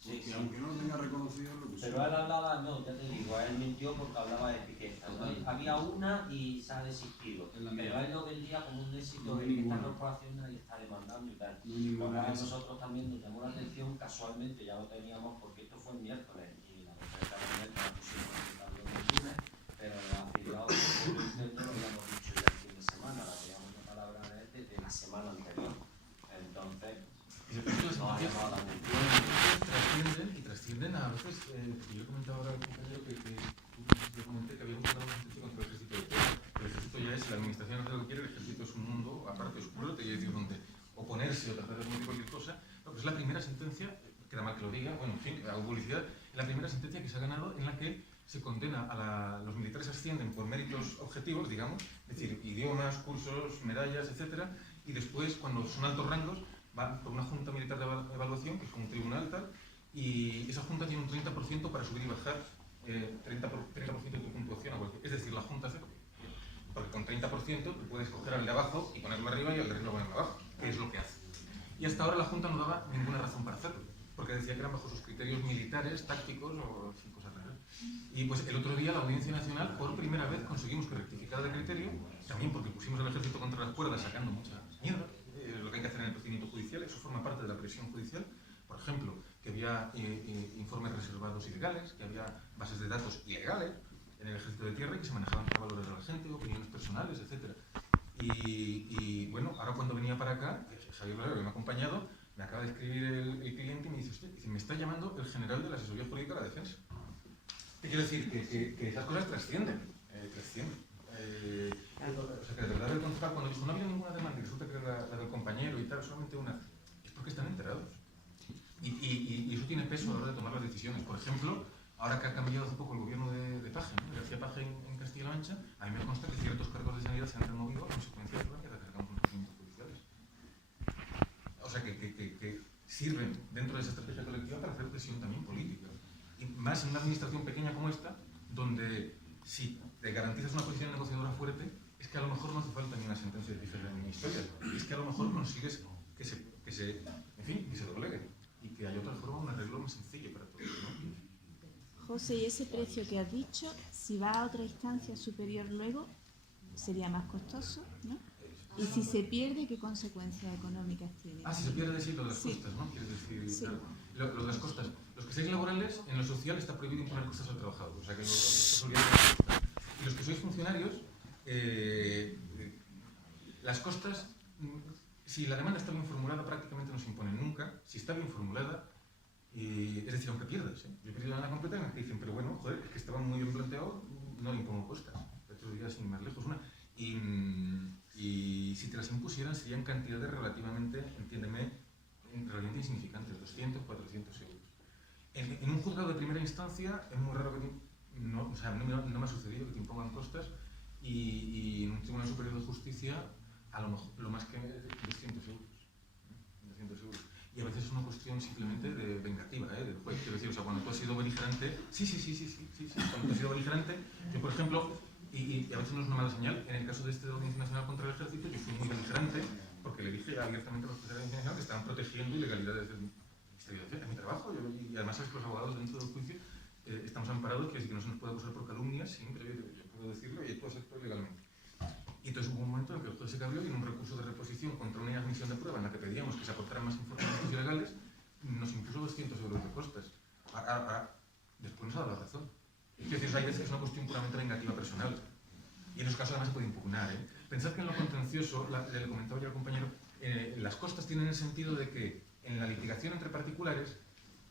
Porque Sí, sí. aunque no lo tenga reconocido, es lo que Pero soy. él hablaba, no, ya te digo, él mintió porque hablaba de fijeza. ¿No? Había una y se ha desistido. Es la Pero mía. él lo vendía como un éxito No de hay que esta ninguna. corporación nadie está demandando y tal. No hay ninguna Lo cual a de esas. nosotros también nos llamó la atención, casualmente ya lo teníamos porque esto fue el miércoles y la oferta del miércoles la pusimos en el tablón del lunes, pero la afiliado del interno lo habíamos dicho ya el fin de semana, la teníamos una palabra desde la semana anterior. Entonces, nos ha llamado la atención. Trascienden a veces, yo comentaba ahora al compañero que yo comenté que había un programa contra el ejército de tierra. El ejército ya es, la administración hace lo que quiere, el ejército es un mundo aparte oscuro, te quiere decir donde oponerse o tratar de cometer cualquier cosa. No, pues es la primera sentencia, queda mal que lo diga, bueno, en fin, hago publicidad, es la primera sentencia que se ha ganado en la que se condena los militares ascienden por méritos objetivos, digamos, es decir, idiomas, cursos, medallas, etcétera, y después, cuando son altos rangos, van por una junta militar de evaluación, que es como un tribunal tal, y esa junta tiene un 30% para subir y bajar 30% de tu puntuación a cualquier. Es decir, la junta hace porque con 30% tú puedes coger al de abajo y ponerlo arriba y al de arriba ponerlo abajo, que es lo que hace. Y hasta ahora la junta no daba ninguna razón para hacerlo, porque decía que eran bajo sus criterios militares, tácticos o sin cosas raras. Y pues el otro día la Audiencia Nacional por primera vez conseguimos que rectificara de criterio, también porque pusimos al ejército contra las cuerdas sacando mucha mierda, lo que hay que hacer en el procedimiento judicial, eso forma parte de la presión judicial. Por ejemplo, que había informes reservados ilegales, que había bases de datos ilegales en el ejército de tierra y que se manejaban para valores de la gente, opiniones personales, etc. Y bueno, ahora cuando venía para acá, Javier Valero, que me ha acompañado, me acaba de escribir el cliente y me dice, usted, me está llamando el general de la asesoría jurídica de la defensa. ¿Qué quiero decir? Que esas cosas trascienden. O sea, que de verdad el concejal, cuando dijo no había ninguna demanda y resulta que era la del compañero y tal, solamente una, es porque están enterados. Y eso tiene peso a la hora de tomar las decisiones. Por ejemplo, ahora que ha cambiado hace poco el gobierno de Paje, ¿no? García Paje en Castilla-La Mancha, a mí me consta que ciertos cargos de sanidad se han removido a consecuencia de que recargamos unos procedimientos judiciales. O sea, que sirven dentro de esa estrategia colectiva para hacer presión también política. Y más en una administración pequeña como esta, donde si te garantizas una posición negociadora fuerte, es que a lo mejor no hace falta ni una sentencia de fija ni historia. Es que a lo mejor consigues que se doblegue y que haya otra forma, un arreglo más sencillo para todos, ¿no? José, y ese precio que has dicho, si va a otra instancia superior luego, sería más costoso, ¿no? Y si se pierde, ¿qué consecuencias económicas tiene? Si se pierde, sí, lo de las Sí. costas, ¿no? Quieres decir, Sí. claro. Lo de las costas. Los que seáis laborales, en lo social está prohibido imponer costas al trabajador. O sea que os olvidáis de las costas. Y los que sois funcionarios, las costas, si la demanda está bien formulada, prácticamente no se imponen nunca. Si está bien formulada, es decir, aunque pierdas. Yo he perdido la completa en la que dicen, pero bueno, joder, es que estaba muy bien planteado, no le impongo costas. De hecho, ya sin más lejos una. Y si te las impusieran, serían cantidades relativamente, entiéndeme, realmente insignificantes, 200, 400 euros. En un juzgado de primera instancia es muy raro que no me ha sucedido que te impongan costas y en un tribunal superior de justicia a lo mejor lo más que 200 euros. 200 euros. Y a veces es una cuestión simplemente de vengativa, del juez. Quiero decir, o sea, cuando tú has sido beligerante, sí, cuando tú has sido beligerante, yo por ejemplo, y a veces no es una mala señal, en el caso de la Audiencia Nacional contra el Ejército, yo fui muy beligerante porque le dije abiertamente a los jueces de la Audiencia Nacional que estaban protegiendo ilegalidades del Ministerio de Defensa, en mi trabajo, y además sabes que los abogados dentro del juicio estamos amparados, quiere decir que no se nos puede acusar por calumnias, siempre yo puedo decirlo y puedo hacerlo legalmente. Y entonces hubo un momento en que el juez se abrió y en un recurso de reposición contra una inadmisión de prueba en la que pedíamos que se aportaran más informes ilegales, nos impuso 200 euros de costas. Después nos ha dado la razón. Es decir, hay veces que es una cuestión puramente vengativa personal. Y en esos casos además se puede impugnar. Pensad que en lo contencioso, le comentaba yo al compañero, las costas tienen el sentido de que en la litigación entre particulares,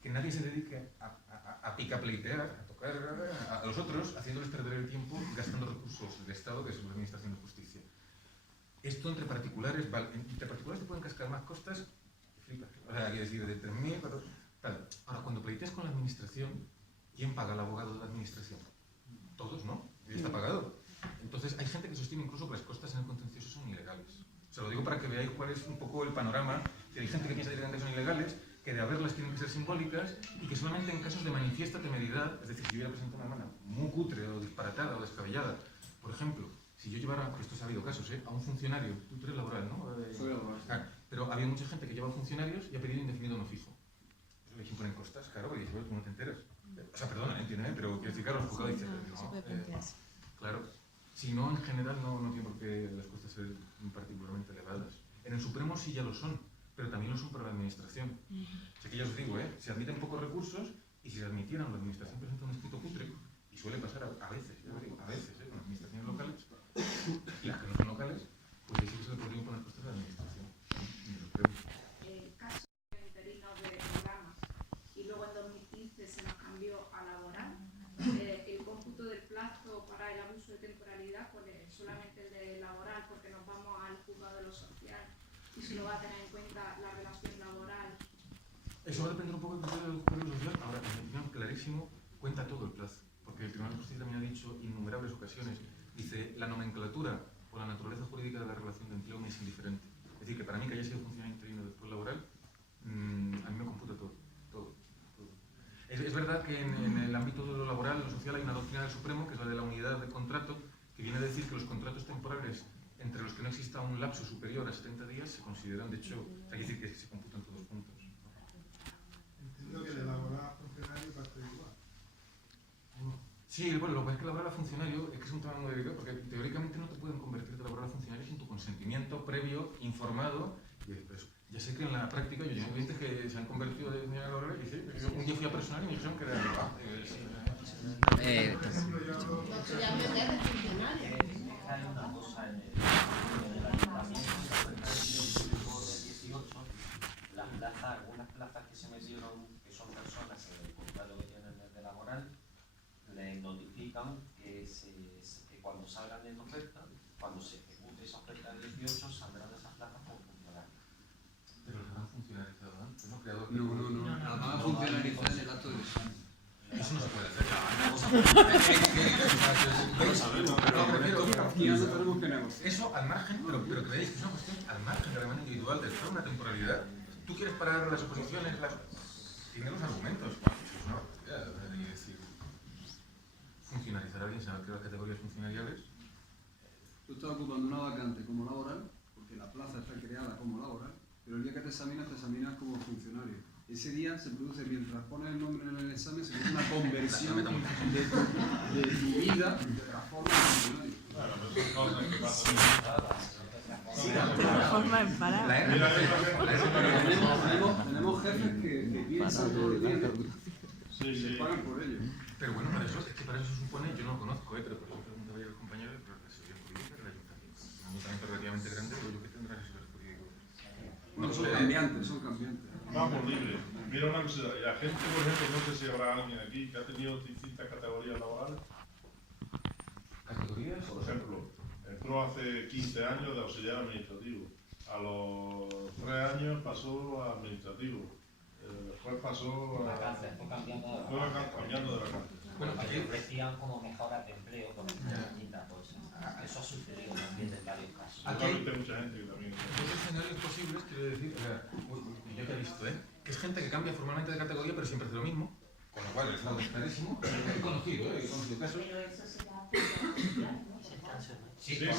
que nadie se dedique a picapleitear, a tocar a los otros, haciéndoles perder el tiempo, gastando recursos del Estado, que es la Administración de Justicia. Esto entre particulares te pueden cascar más costas, flipas. O sea, quiero decir, de 3.000, tal. Ahora, cuando pleiteas con la Administración, ¿quién paga al abogado de la Administración? Todos, ¿no? Y está pagado. Entonces, hay gente que sostiene incluso que las costas en el contencioso son ilegales. Se lo digo para que veáis cuál es un poco el panorama. Que hay gente que piensa directamente que son ilegales, que de haberlas tienen que ser simbólicas y que solamente en casos de manifiesta temeridad, es decir, si yo hubiera presentado una mano muy cutre o disparatada o descabellada, por ejemplo, si yo llevara, porque esto se ha habido casos, a un funcionario, tú eres laboral, ¿no? Soy laboral. Pero había mucha gente que lleva funcionarios y ha pedido indefinido no fijo. Eso le imponen costas, claro, porque dices, tú no te enteras. O sea, perdona, entiende, pero quiero decir, claro, los juzgados dicen, claro, si no, en general no tiene por qué las costas ser particularmente elevadas. En el Supremo sí ya lo son, pero también lo son para la Administración. Así que ya os digo, se admiten pocos recursos y si se admitieran, la Administración presenta un escrito cutre, y suele pasar a veces, ya os digo, a veces, con administraciones locales, y las que no son locales, pues ahí sí que se le podría imponer costas a la Administración. Caso interino de programas y luego en 2015 se nos cambió a laboral, el cómputo del plazo para el abuso de temporalidad pone solamente el de laboral porque nos vamos al juzgado de lo social y se lo va a tener en cuenta la relación laboral. Eso va a depender un poco del criterio del juzgado de lo social. Ahora, en mi opinión, clarísimo, cuenta todo el plazo, porque el Tribunal de Justicia también ha dicho innumerables ocasiones, dice, la nomenclatura o la naturaleza jurídica de la relación de empleo me es indiferente. Es decir, que para mí que haya sido funcionario interino después laboral, a mí me computa todo. Es verdad que en el ámbito de lo laboral, lo social, hay una doctrina del Supremo, que es la de la unidad de contrato, que viene a decir que los contratos temporales entre los que no exista un lapso superior a 70 días se consideran, de hecho, hay que decir que se computan todos juntos. Entiendo que de laboral a funcionario parte igual. Sí, bueno, lo que es que laboral a funcionario es que es un tema muy delicado, porque teóricamente no te pueden convertir de laboral a funcionario sin tu consentimiento previo, informado, y después. Ya sé que en la práctica yo tengo clientes que se han convertido de funcionario laboral y dice, yo un día fui a personal y me dijeron que era laboral. Hay una cosa en el ayuntamiento, en el 18, las plazas, algunas plazas que se metieron, que son personas en el contrato que tienen de laboral, les notifican que cuando salgan de oferta, cuando se ejecute esa oferta del 18, saldrán esas plazas como funcionarios. Pero los han funcionalizado antes, ¿no? Creador No. Las van a funcionalizar en el acto de examen. Eso no se puede hacer. No lo sabemos, pero aquí no tenemos que negociar. Eso al margen, pero que veáis que es una cuestión al margen de la demanda individual de toda una temporalidad. Tú quieres parar las oposiciones, tienes los argumentos. Es una barbaridad, hay que decir. Funcionalizar a alguien, saber que las categorías funcionariales. Tú estás ocupando una vacante como laboral, porque la plaza está creada como laboral, pero el día que te examinas como funcionario. Ese día se produce, mientras pones el nombre en el examen, se produce una conversión de tu vida de la forma de funcionario. Claro, pero son cosas que pasan. Transforma en parada. Tenemos jefes que piensan todo el día y se pagan por ello. Pero bueno, para eso, es que para eso se supone, yo no lo conozco, pero por eso preguntaba yo al compañero, pero la asesoría jurídica del ayuntamiento. Es un ayuntamiento relativamente grande, pero yo que tendrá asesores jurídicos. No, son cambiantes. Vamos libre. Mira una cosa, la gente, por ejemplo, no sé si habrá alguien aquí que ha tenido distintas categorías laborales. ¿Categorías? Por ejemplo, entró hace 15 años de auxiliar administrativo. A los 3 años pasó a administrativo. Después pasó La cárcel, fue cambiando de la cárcel. Bueno, que ofrecían como mejoras de empleo con distintas cosas. Eso ha sucedido también en varios casos. Aquí hay mucha gente que también. dos escenarios posibles, quiero decir, yo ya he visto, que es gente que cambia formalmente de categoría pero siempre hace lo mismo, con lo cual el fraude es clarísimo. He conocido casos. Pero eso será Sí, se va a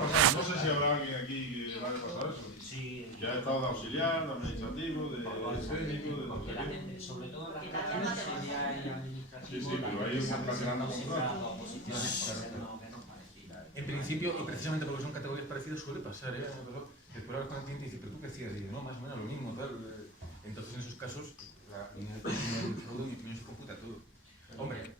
pasar. No sé si habrá alguien aquí que vaya a pasar eso. Sí, Que ha estado de auxiliar, de administrativo, de técnico, de no sé qué. sobre todo en las carreras auxiliar y administrativo. Sí, pero ahí están planteando contratos. En principio, y precisamente porque son categorías parecidas, suele pasar, ¿eh? Después hablas con el cliente y dice, ¿pero tú qué hacías? Y dice, no, más o menos lo mismo, tal. Entonces, en esos casos, la línea de continuidad del fraude, en mi opinión, se computa todo. Hombre.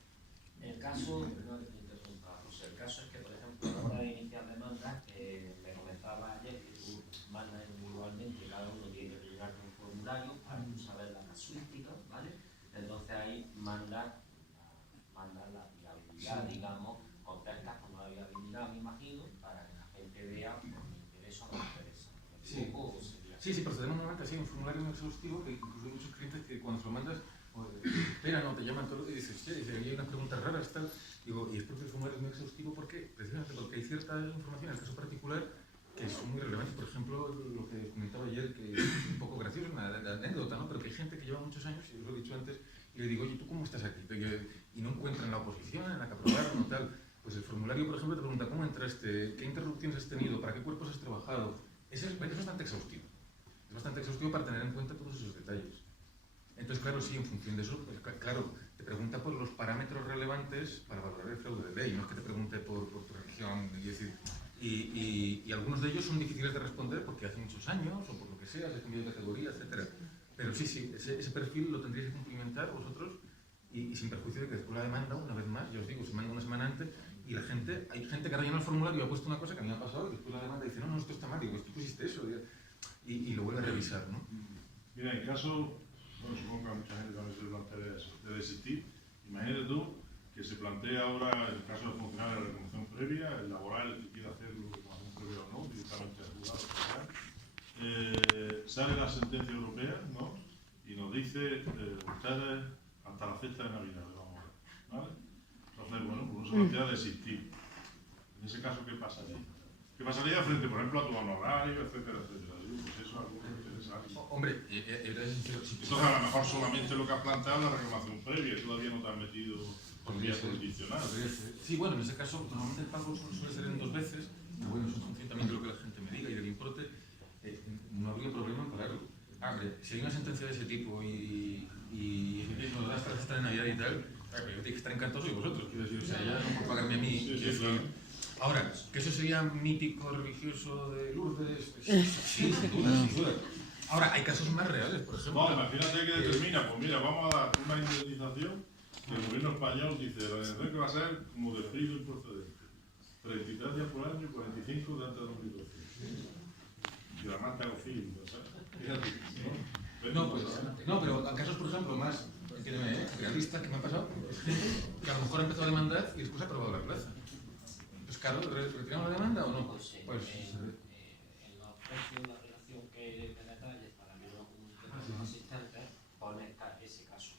El caso, perdón que te interrumpa, José, el caso es que, por ejemplo, a la hora de iniciar demanda, me comentaba ayer que tú mandas individualmente, cada uno tiene que llenar un formulario para tú saber la casuística, ¿vale? Entonces ahí mandar la viabilidad, digamos, contestas con una viabilidad, me imagino, para que la gente vea si me interesa o no me interesa. Sí, procedemos normalmente así, un formulario muy exhaustivo, que incluso hay muchos clientes que cuando se lo mandas, esperan o te llaman todo y dices, che, hay unas preguntas raras, tal. Digo, y es porque el formulario es muy exhaustivo precisamente porque hay cierta información en el caso particular que son muy relevantes. Por ejemplo, lo que comentaba ayer, que es un poco gracioso, una anécdota, ¿no? Pero que hay gente que lleva muchos años, y os lo he dicho antes, y le digo, oye, ¿tú cómo estás aquí? Y no encuentran la oposición en la que aprobaron o tal. Pues el formulario, por ejemplo, te pregunta cómo entraste, qué interrupciones has tenido, para qué cuerpos has trabajado. Es bastante exhaustivo. Es bastante exhaustivo para tener en cuenta todos esos detalles. Entonces, claro, sí, en función de eso, pues, claro, te pregunta por los parámetros relevantes para valorar el fraude de ley, no es que te pregunte por tu religión, y algunos de ellos son difíciles de responder porque hace muchos años, o por lo que sea, se ha cambiado de categoría, etc. Pero sí, ese perfil lo tendríais que cumplimentar vosotros, y sin perjuicio de que después la demanda, una vez más, ya os digo, se manda una semana antes, y hay gente que ha rellenado el formulario y ha puesto una cosa que a mí me ha pasado, y después la demanda dice, no, esto está mal, digo, pues tú pusiste eso, y lo vuelve a revisar, ¿no? Mira, en caso, bueno, supongo que a mucha gente también se le plantea de desistir. Imagínate tú que se plantea ahora el caso de funcionar la reclamación previa, el laboral que quiere hacer reclamación previa o no, directamente al juzgado federal. Sale la sentencia europea, ¿no? Y nos dice, ustedes hasta la fecha de Navidad, vamos a ver, ¿vale? Entonces, bueno, pues uno se plantea desistir. En ese caso, ¿qué pasaría? ¿Qué pasaría frente, por ejemplo, a tu honorario, etcétera, etcétera? Digo, pues eso es algo interesante. Hombre, entonces a lo mejor solamente lo que has planteado es la reclamación previa, todavía no te has metido por vía condicional. Sí, bueno, en ese caso, normalmente el pago suele ser en 2 veces, pero bueno, eso en función también de lo que la gente me diga y del importe, no habría problema en pagarlo. Hombre, si hay una sentencia de ese tipo y nos das para esta de Navidad y tal, yo tengo que estar encantados de vosotros, quiero decir, o sea, ya no por pagarme a mí. Sí, claro. Ahora, que eso sería mítico religioso de Lourdes, sí, sin duda. Ahora, hay casos más reales, por ejemplo. No, imagínate que determina, pues mira, vamos a dar una indemnización que el gobierno español dice, la indemnización que va a ser como despido improcedente. 33 días por año y 45 de antes de 2012. Y la más te hago fin, ¿sabes? Fíjate, ¿no? No, pero casos, por ejemplo, más realistas que me han pasado, que a lo mejor ha empezado a demandar y después ha aprobado la plaza. Pues claro, ¿retiramos la demanda o no? Pues en los precios, la relación que me detalles para que no comunique con los asistentes, pone ese caso.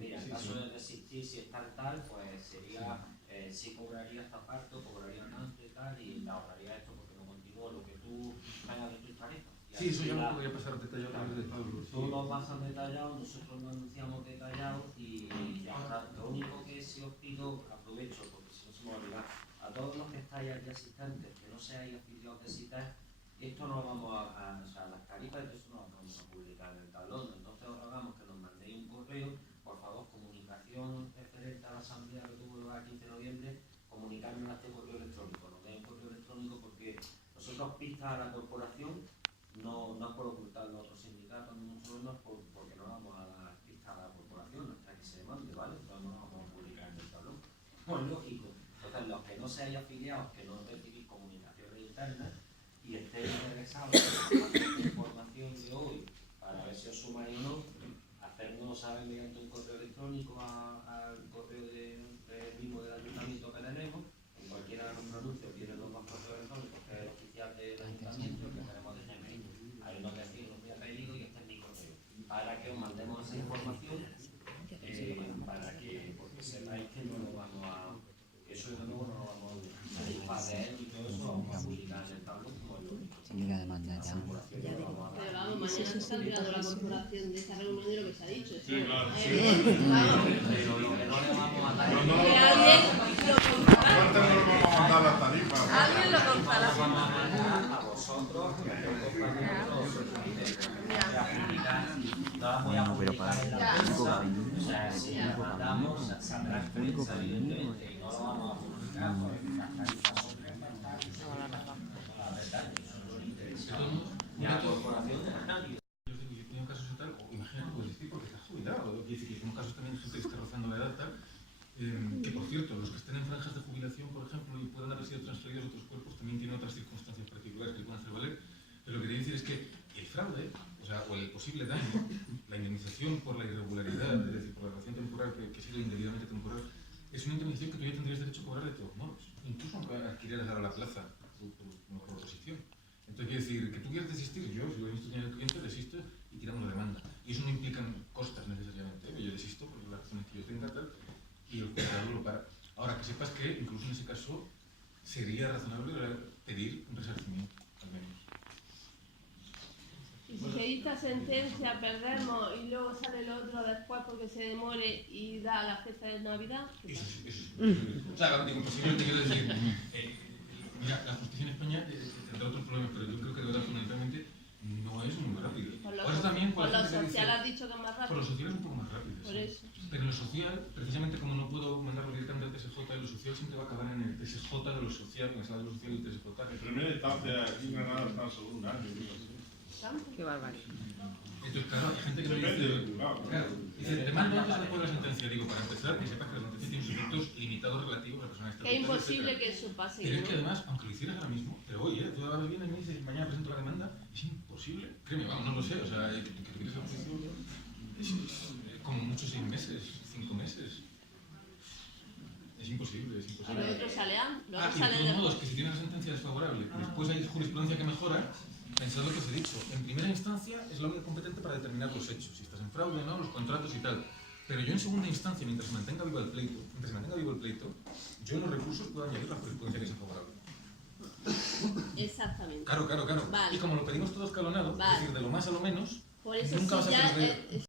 Mira, el caso de desistir, si es tal, pues sería, si cobraría esta parte, o cobraría tanto y tal, y la ahorraría esto porque no continúa lo que tú tengas de tus tarifas. Sí, eso ya lo podría pasar detallado a través de Pablo. Tú nos pasan detallado, nosotros lo anunciamos detallado y ya está. Lo único que sí os pido, aprovecho, porque si no se me va a olvidar, a todos los que estáis aquí asistentes, que no seáis afiliados de CITES, esto no lo vamos o sea, las tarifas de eso no las vamos a publicar en el tablón. Entonces os rogamos que nos mandéis un correo, por favor, comunicación referente a la asamblea que tuvo el 15 de noviembre, comunicarnos a este correo electrónico. Nos deis un correo electrónico porque nosotros pistas a la corporación no es por ocultar los otros sindicatos, ni mucho menos porque no vamos a dar pistas a la corporación hasta que se demande, ¿vale? Entonces no lo vamos a publicar en el tablón. Pues lógico. Entonces, los que no seáis afiliados, que no recibís comunicaciones internas y estéis interesados en la información de hoy para ver si os sumáis o no, hacérnoslo saber mediante un correo electrónico al correo mismo del ayuntamiento que tenemos. En cualquiera de los anuncios tiene los 2 correos electrónicos, que es el oficial del ayuntamiento, que tenemos de Gmail. Ahí nos decís los días pedido y este es mi correo. Para que os mandemos esa información, para que, porque sepáis que no lo vamos a. Eso de nuevo no lo vamos a hacer y todo eso lo vamos a publicar en el tablón como el único. Llega a demandar ya. Pero vamos, mañana se está tirando la corporación de esta reunión de lo que se ha dicho. Sí, claro. Pero lo que no le vamos a dar es que alguien lo compara. ¿Cuántas no vamos a mandar las tarifas? Alguien lo compara. vamos a mandar a vosotros, que no las voy a publicar en la prensa. O sea, si las mandamos, saldrá en prensa, evidentemente, y no lo vamos a publicar porque las tarifas son transparentes. sido transferidos a otros cuerpos también tiene otras circunstancias particulares que pueden hacer valer, pero lo que quería decir es que el fraude, o el posible daño, la indemnización por la irregularidad, es decir, por la relación temporal que ha sido indebidamente temporal, es una indemnización que tú ya tendrías derecho a cobrar de todos modos, incluso aunque adquirieras ahora la plaza por oposición. Entonces, quiere decir, que tú quieres desistir, yo, si lo he visto en el cliente, desisto y tiramos la demanda. Y eso no implica costas necesariamente, yo desisto por las razones que yo tenga, tal, y el juzgado lo para. Ahora, que sepas que incluso en ese caso sería razonable pedir un resarcimiento, al menos. Y si se dicta sentencia, perdemos y luego sale el otro después porque se demore y da la fecha de Navidad. Eso sí. O sea, digo, posiblemente quiero decir, mira, la justicia en España tendrá otros problemas, pero yo creo que de verdad fundamentalmente no es muy rápido. Por lo social has dicho que es más rápido. Por lo social es un poco más rápido. Por sí. eso. Pero en lo social, precisamente como no puedo mandarlo directamente al TSJ, en lo social siempre va a acabar en el TSJ de lo social, en la sala de lo social y el TSJ. En primera instancia, aquí en Granada están sobre un año. Qué barbaridad. Entonces, claro, hay gente que me dice, claro, dice, te mando antes después de la sentencia. Digo, para empezar, que sepas que la sentencia tiene sus efectos limitados relativos a la persona que es imposible que eso pase. Pero es que además, aunque lo hicieras ahora mismo, pero oye, tú ahora vienes y me dices, mañana presento la demanda, es imposible. Créeme, vamos, no lo sé, o sea, que tienes el juicio, es como mucho 6 meses, 5 meses. Es imposible, es imposible. Pero otros salen, Y de todos modos, que si tienes la sentencia desfavorable, después hay jurisprudencia que mejora, pensad lo que os he dicho. En primera instancia es la única competente para determinar los hechos, si estás en fraude, ¿no? Los contratos y tal. Pero yo en segunda instancia, mientras se mantenga vivo el pleito, yo en los recursos puedo añadir la jurisprudencia que sea favorable. Exactamente. Claro. Vale. Y como lo pedimos todo escalonado, es decir, de lo más a lo menos, por eso nunca vas a ya perder.